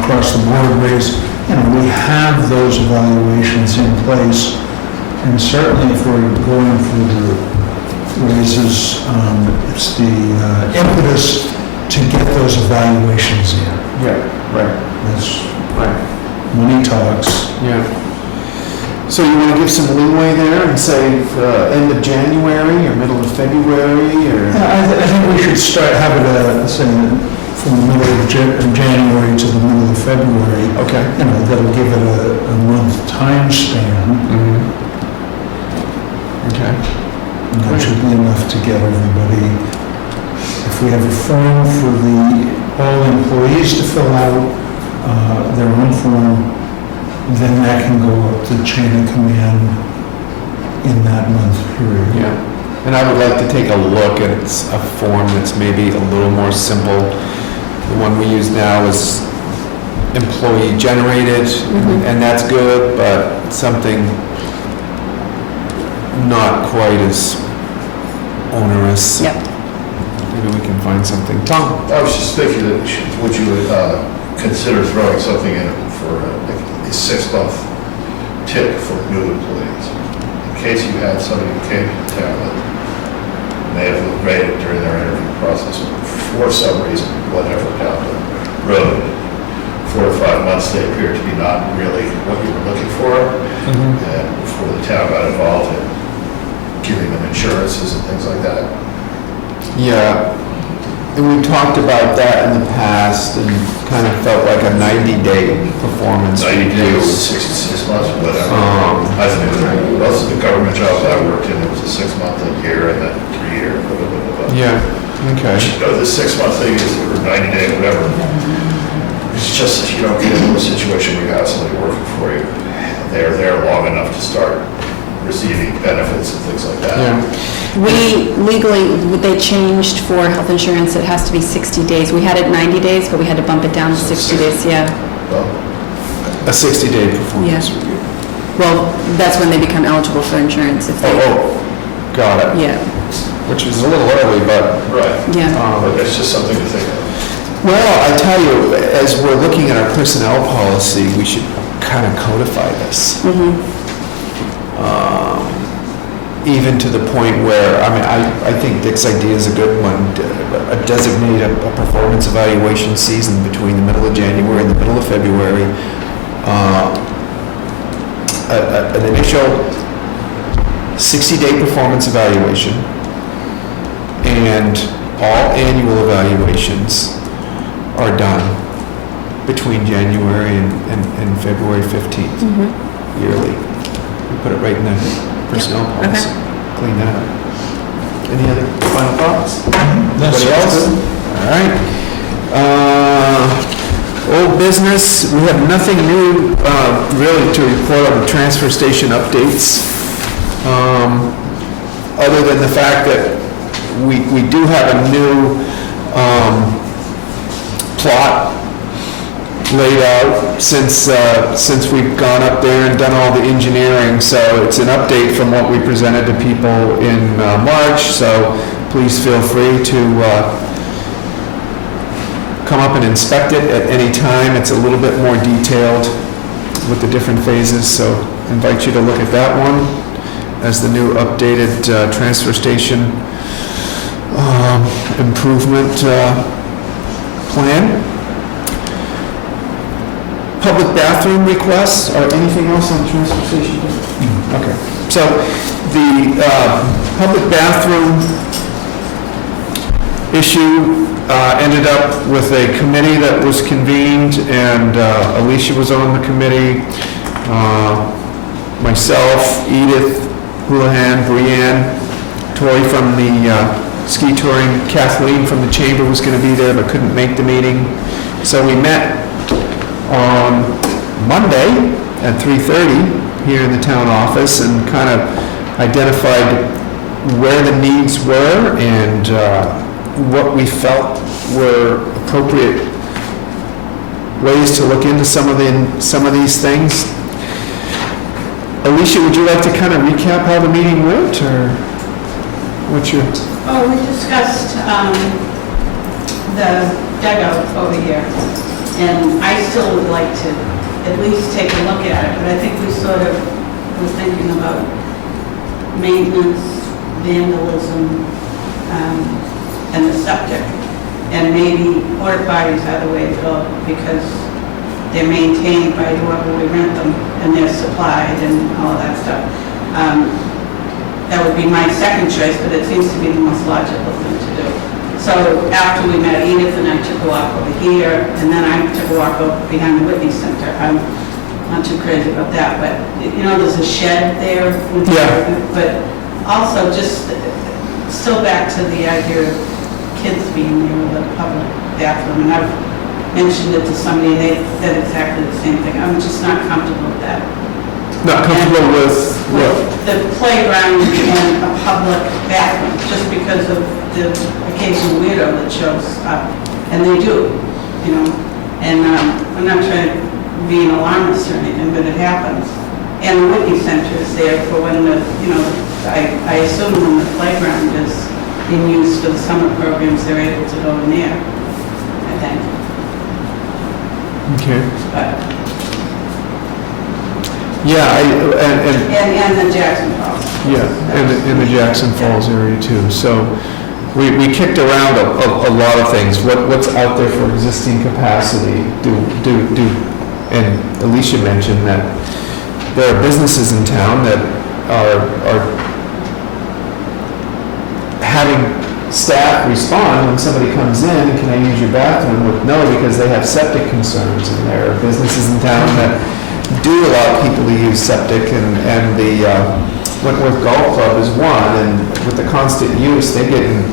across the board raise, we have those evaluations in place. And certainly if we're going for the raises, it's the impetus to get those evaluations in. Yeah, right, That's right. money talks. Yeah. So you want to give some leeway there and say end of January or middle of February or? I think we should start, have it, say, from the middle of January to the middle of February. Okay. That'll give it a month time span. Okay. And that should be enough to get everybody. If we have a form for all employees to fill out, their own form, then that can go up the chain of command in that month period. Yeah. And I would like to take a look at a form that's maybe a little more simple. The one we use now is employee generated, and that's good, but something not quite as onerous. Yep. Maybe we can find something. Tom? I was just thinking that would you consider throwing something in for a 6-month tip for new employees? In case you had somebody who came to town that may have looked great during their interview process, but for some reason, whatever, down the road, 4 to 5 months, they appeared to be not really what you were looking for. And before the town got involved in giving them insurances and things like that. Yeah, and we talked about that in the past and kind of felt like a 90-day performance 90 review. days, 66 months, whatever. I think most of the government jobs I worked in, it was a 6-month, a year, and then 3 year, blah, blah, blah, blah. Yeah, okay. The 6-month thing is, or 90-day, whatever. It's just that you don't get into a situation where you have somebody working for you. They're there long enough to start receiving benefits and things like that. Yeah, We legally, they changed for health insurance, it has to be 60 days. We had it 90 days, but we had to bump it down to 60 days, yeah. Well, a 60-day performance Yeah. review. Well, that's when they become eligible for insurance if they, Oh, got it. yeah, Which is a little early, but, Right. yeah. But it's just something to think of. well, I tell you, as we're looking at our personnel policy, we should kind of codify this. Even to the point where, I mean, I think Dick's idea is a good one, designate a performance evaluation season between the middle of January and the middle of February. An initial 60-day performance evaluation, and all annual evaluations are done between January and February 15th, yearly. We put it right in the personnel Okay. policy. Clean that up. Any other final thoughts? That's Anybody else? good. All right. Old business, we have nothing new really to report on the transfer station updates, other than the fact that we do have a new plot laid out since we've gone up there and done all the engineering. So it's an update from what we presented to people in March. So please feel free to come up and inspect it at any time. It's a little bit more detailed with the different phases. So invite you to look at that one as the new updated transfer station improvement plan. Public bathroom requests, or anything else on the transfer station? Okay, so the public bathroom issue ended up with a committee that was convened, and Alicia was on the committee, myself, Edith Houlihan, Brianne, Tori from the ski touring, Kathleen from the chamber was going to be there but couldn't make the meeting. So we met on Monday at 3:30 here in the town office and kind of identified where the needs were and what we felt were appropriate ways to look into some of these things. Alicia, would you like to kind of recap how the meeting went, or what's your... Oh, we discussed the dugout over here, and I still would like to at least take a look at it, but I think we sort of were thinking about maintenance, vandalism, and the septic, and maybe porta potties are the way to go, because they're maintained by whoever we rent them, and they're supplied and all that stuff. That would be my second choice, but it seems to be the most logical thing to do. So after we met Edith and I took a walk over here, and then I took a walk over behind the Whitney Center. I'm not too crazy about that, but you know, there's a shed there. Yeah. But also just still back to the idea of kids being there with a public bathroom. And I've mentioned it to somebody and they said exactly the same thing. I'm just not comfortable with that. Not comfortable with what? The playground and a public bathroom, just because of the occasional weirdo that shows up. And they do, you know. And I'm not trying to be an alarmist or anything, but it happens. And the Whitney Center is there for when the, you know, I assume when the playground is being used for the summer programs, they're able to go in there, I think. Okay. But, Yeah, and the Jackson Falls. yeah, in the Jackson Falls area too. So we kicked around a lot of things. What's out there for existing capacity? And Alicia mentioned that there are businesses in town that are having staff respond when somebody comes in, can I use your bathroom? With no, because they have septic concerns. And there are businesses in town that do allow people to use septic, and the Wentworth Golf Club is one, and with the constant use, they're getting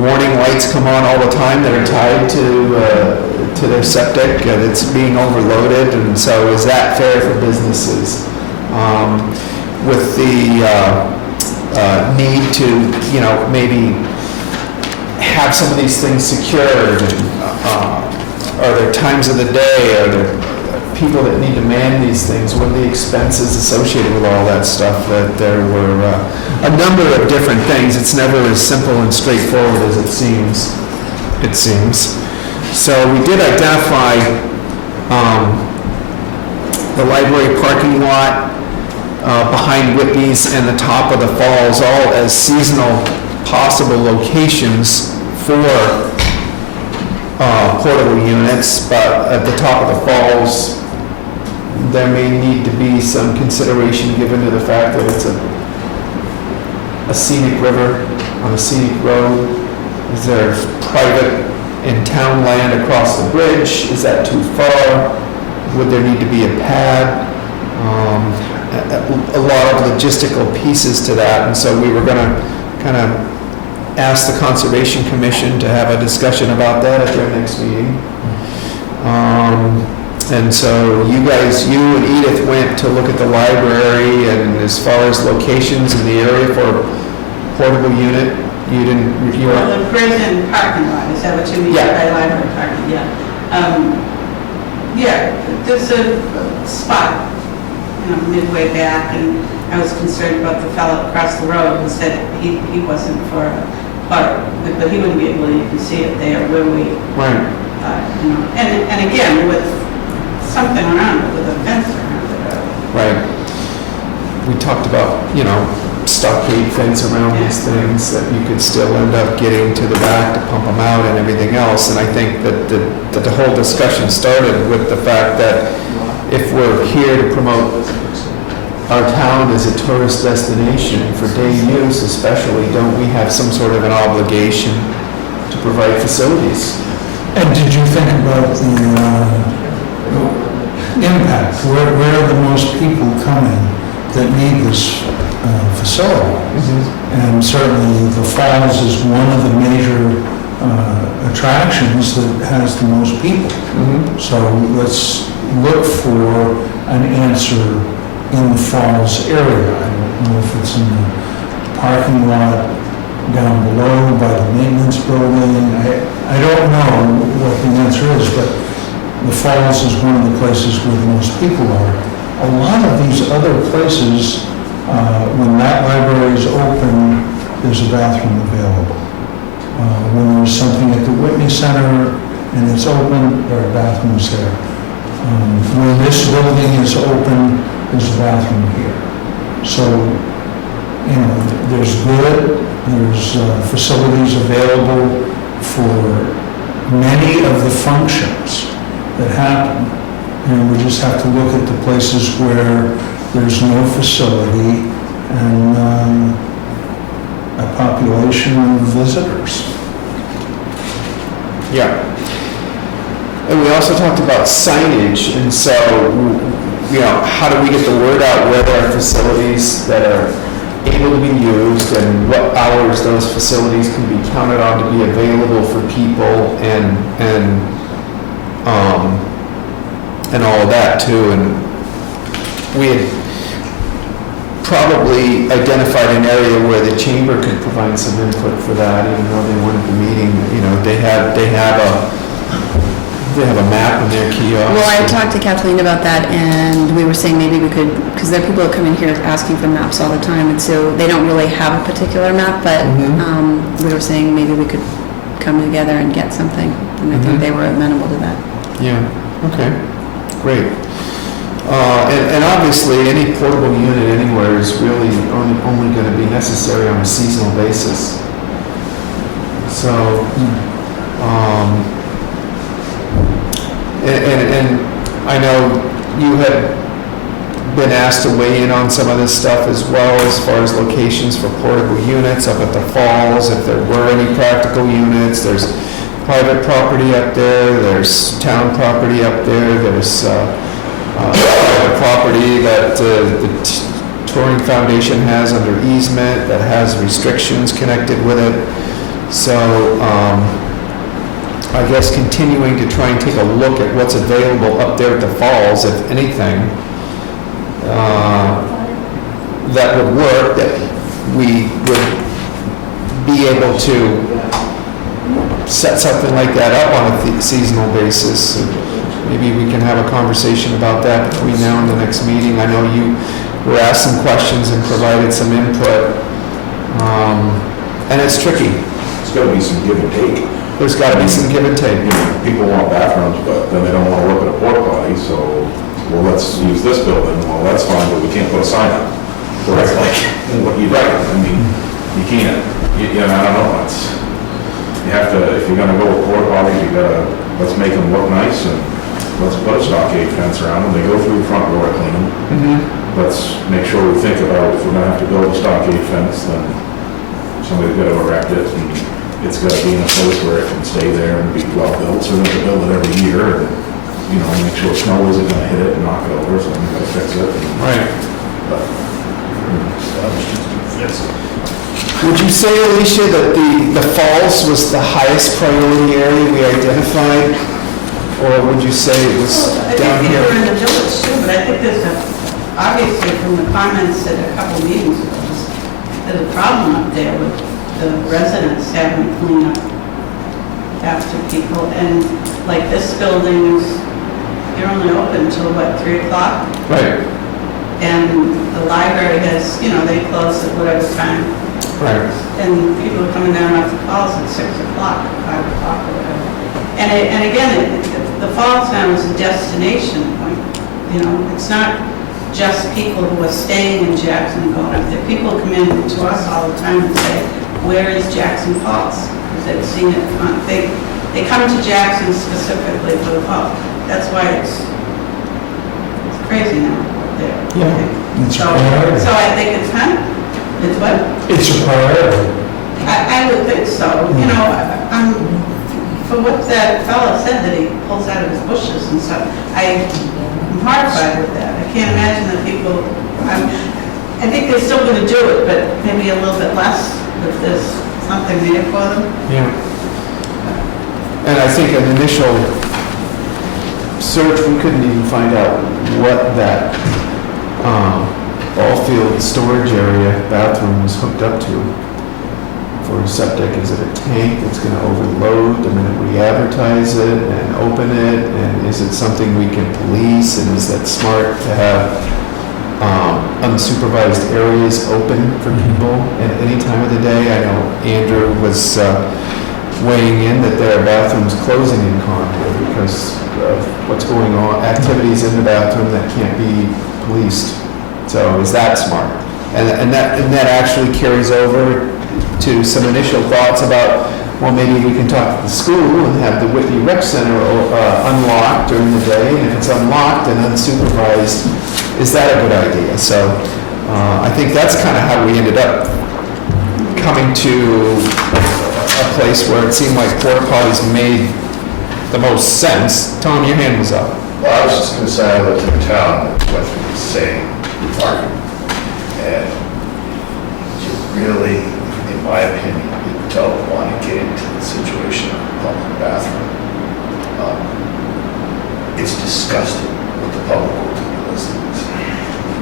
warning lights come on all the time that are tied to their septic, and it's being overloaded, and so is that fair for businesses? With the need to, you know, maybe have some of these things secured, and are there times of the day, are there people that need to man these things, what are the expenses associated with all that stuff, that there were a number of different things. It's never as simple and straightforward as it seems. So we did identify the library parking lot behind Whitney's and the top of the falls, all as seasonal possible locations for portable units, but at the top of the falls, there may need to be some consideration given to the fact that it's a scenic river on a scenic road. Is there private and town land across the bridge? Is that too far? Would there need to be a pad? A lot of logistical pieces to that, and so we were going to kind of ask the Conservation Commission to have a discussion about that at their next meeting. And so you and Edith went to look at the library, and as far as locations in the area for portable unit, you Well, were, the prison parking lot, is that what you mean Yeah. by library parking? Yeah. Yeah, there's a spot, midway back, and I was concerned about the fellow across the road who said he wasn't for, but he wouldn't be able to even see it there where we, right, and again, with something around it, with a fence around it. right. We talked about, stockade fence around these things that you could still end up getting to the back to pump them out and everything else. And I think that the whole discussion started with the fact that if we're here to promote our town as a tourist destination for day use especially, don't we have some sort of an obligation to provide facilities? And did you think about the impact? Where are the most people coming that need this facility? And certainly the Falls is one of the major attractions that has the most people. So let's look for an answer in the Falls area. I don't know if it's in the parking lot down below by the maintenance building. I don't know what the answer is, but the Falls is one of the places where the most people are. A lot of these other places, when that library is open, there's a bathroom available. When there's something at the Whitney Center and it's open, there are bathrooms there. When this building is open, there's a bathroom here. So, there's facilities available for many of the functions that happen. And we just have to look at the places where there's no facility and a population of visitors. Yeah. And we also talked about signage, and so, how do we get the word out where there are facilities that are able to be used and what hours those facilities can be counted on to be available for people and all of that too. And we had probably identified an area where the chamber could provide some input for that, even though they weren't at the meeting. They have a map in their kiosk. Well, I talked to Kathleen about that, and we were saying maybe we could, because there are people that come in here asking for maps all the time, and so they don't really have a particular map, but we were saying maybe we could come together and get something, and I think they were amenable to that. Yeah, okay, great. And obviously, any portable unit anywhere is really only going to be necessary on a seasonal basis. So, and I know you had been asked to weigh in on some of this stuff as well, as far as locations for portable units up at the falls, if there were any practical units. There's private property up there, there's town property up there, there's private property that the Touring Foundation has under easement that has restrictions connected with it. So I guess continuing to try and take a look at what's available up there at the falls, if anything, that would work, that we would be able to set something like that up on a seasonal basis. maybe we can have a conversation about that between now and the next meeting. I know you were asked some questions and provided some input. And it's tricky. It's gotta be some give and take. There's gotta be some give and take. You know, people want bathrooms, but then they don't wanna look at a porta potty, so, well, let's use this building. Well, that's fine, but we can't put a sign up. So it's like, what you right, I mean, you can't, you know, I don't know, it's, you have to, if you're gonna go with porta potties, you gotta, let's make them look nice and let's put a stockade fence around them. They go through the front door, I clean them. Let's make sure we think about if we're gonna have to build a stockade fence, then somebody's gotta erect it, and it's gotta be in a place where it can stay there and be well built, so we have to build it every year, and, you know, make sure snow isn't gonna hit it and knock it over, so we gotta fix it. Right. But, Would you say, Alicia, that the falls was the highest priority area we identified? Or would you say it was down I think here? we're in the village too, but I think obviously from the comments at a couple meetings ago, there's a problem up there with the residents having to clean up after people. And like this building, you're only open till what, 3 o'clock? Right, And the library has, you know, they close at whatever time. right. And people are coming down off the falls at 6 o'clock, 5 o'clock, or whatever. And again, the falls now is a destination point. You know, it's not just people who are staying in Jackson and going up there. People come in to us all the time and say, where is Jackson Falls? Because they've seen it. They come to Jackson specifically for the falls. That's why it's crazy now up there. Yeah, it's a So priority. I think it's kind of, it's what? It's a priority. I would think so. You know, for what that fellow said that he pulls out of his bushes and stuff, I'm horrified with that. I can't imagine that people, I think they're still going to do it, but maybe a little bit less if there's something there for them. Yeah. And I think an initial search, we couldn't even find out what that ball field storage area bathroom was hooked up to for a septic. Is it a tank that's going to overload the minute we advertise it and open it? And is it something we can police? And is that smart to have unsupervised areas open for people at any time of the day? I know Andrew was weighing in that there are bathrooms closing in Concord because of what's going on, activities in the bathroom that can't be policed. So is that smart? And that actually carries over to some initial thoughts about, well, maybe we can talk to the school and have the Whitney Rec Center unlocked during the day, and if it's unlocked and unsupervised, is that a good idea? So I think that's kind of how we ended up coming to a place where it seemed like porta potties made the most sense. Tom, your hand was up. Well, I was just going to say, I lived in a town that went through the same argument. And you really, in my opinion, you don't want to get into the situation of a public bathroom. It's disgusting what the public will do with those things.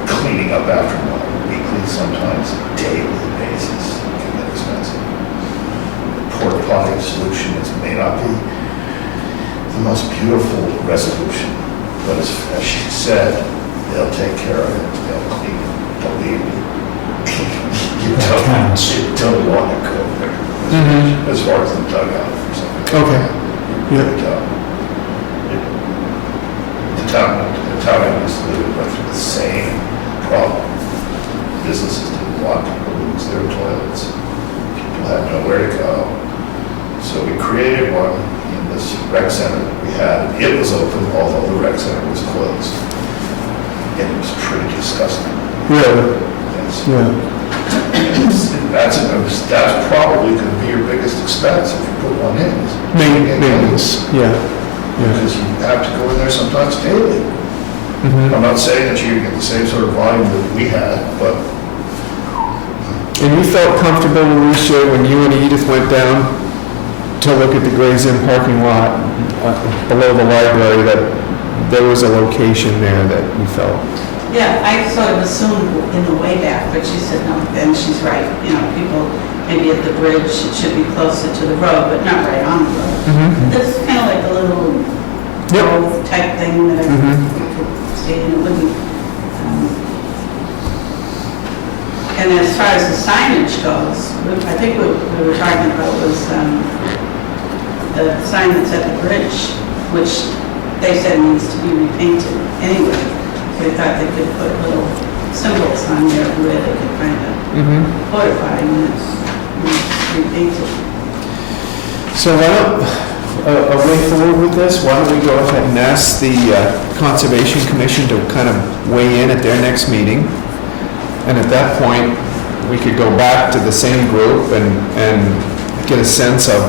Cleaning up after them on a weekly, sometimes daily basis can get expensive. Porta potty solution may not be the most beautiful resolution, but as she said, they'll take care of it, they'll clean it, believe me. You don't want to go there, as far as the dugout or something. Okay. You really don't. The town I used to live in went through the same problem. Businesses didn't want people to use their toilets. People had nowhere to go. So we created one in this rec center that we had. It was open, although the rec center was closed. And it was pretty disgusting. Really? Yes. Yeah. That's probably going to be your biggest expense if you put one in. is Maintenance. Yeah. Because you have to go in there sometimes daily. I'm not saying that you're going to get the same sort of volume that we had, but And you felt comfortable, Alicia, when you and Edith went down to look at the Gray's Inn parking lot below the library, that there was a location there that you felt? Yeah, I sort of assumed in the way back, but she said no, and she's right. You know, people, maybe at the bridge, it should be closer to the road, but not right on the road. This is kind of like a little Yep. grove type thing that Mhm. you could see, and it wouldn't. And as far as the signage goes, I think what we were talking about was the sign that's at the bridge, which they said needs to be repainted anyway. They thought they could put little symbols on there where they could kind of Mhm. fortify when it's repainted. So why don't, a way forward with this, why don't we go ahead and ask the Conservation Commission to kind of weigh in at their next meeting? And at that point, we could go back to the same group and get a sense of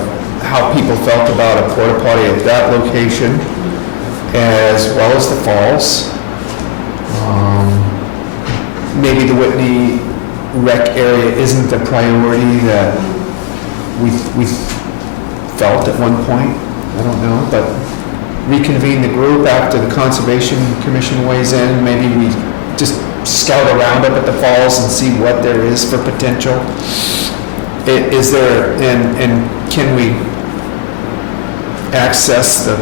how people felt about a porta potty at that location, as well as the falls. Maybe the Whitney rec area isn't the priority that we felt at one point, I don't know, but reconvene the group after the Conservation Commission weighs in, maybe we just scout around up at the falls and see what there is for potential. Is there, and can we access the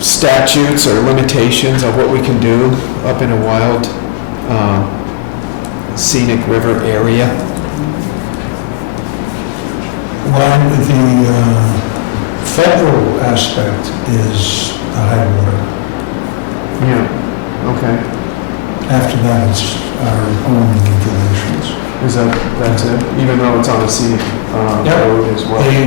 statutes or limitations of what we can do up in a wild scenic river area? Well, the federal aspect is the high water. Yeah, okay. After that, it's our own regulations. Is that's it? Even though it's on a scenic Yeah. road as well? They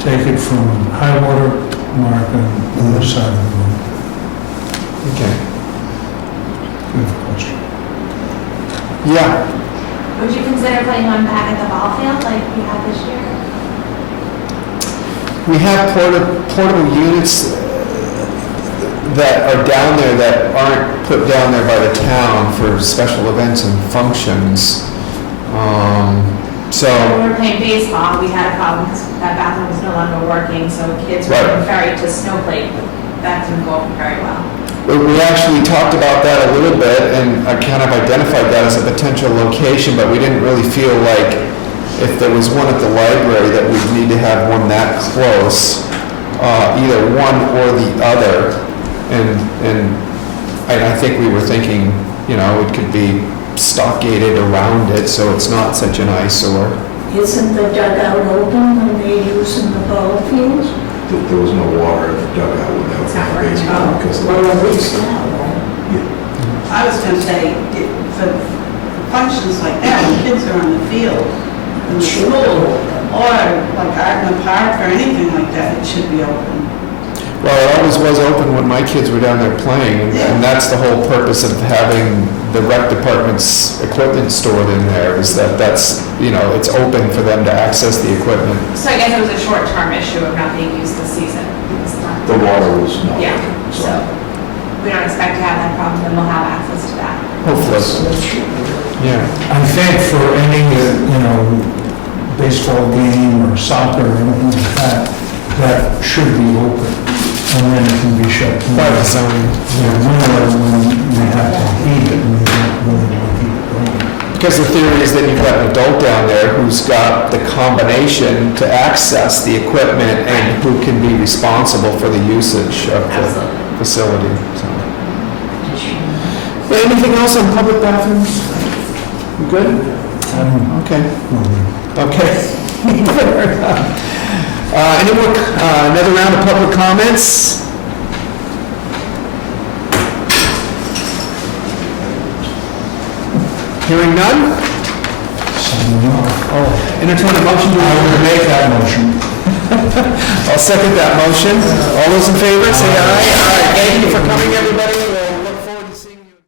take it from high water mark on the other side of the road. Okay. Good question. Yeah, Would you consider putting one back at the ball field like you had this year? we have portable units that are down there that aren't put down there by the town for special events and functions. So, When we were playing baseball, we had a problem because that bathroom was no longer working, so kids were Right. being ferried to Snowflake. That didn't go very well. we actually talked about that a little bit and I kind of identified that as a potential location, but we didn't really feel like if there was one at the library that we'd need to have one that close, either one or the other. And I think we were thinking, you know, it could be stockaded around it so it's not such an eyesore. Isn't the dugout open when they're using the ball field? There was no water in the dugout without It's not the working. basement because Well, at least now, right? I was gonna say, for functions like that, when kids are on the field, in the school, or like out in the park or anything like that, it should be open. Well, it always was open when my kids were down there playing, and that's the whole purpose of having the rec department's equipment stored in there, is that that's, you know, it's open for them to access the equipment. So I guess it was a short-term issue of not being used this season. It's not- the water was not Yeah, working. so we don't expect to have that problem, and we'll have access to that. Hopefully, yeah. I think for any, baseball game or soccer or anything like that, that should be open, and then it can be shut down. By design. When we have to heat it, and we don't really want to keep it going. Because the theory is that you've got an adult down there who's got the combination to access the equipment and who can be responsible for the usage of the Absolutely. facility, so. Anything else on public bathrooms? You good? Okay. Okay. Any more, another round of public comments? Hearing none? Entertain a motion to I will make that motion. I'll second that motion. All those in favor, say aye. Aye. Thank you for coming, everybody.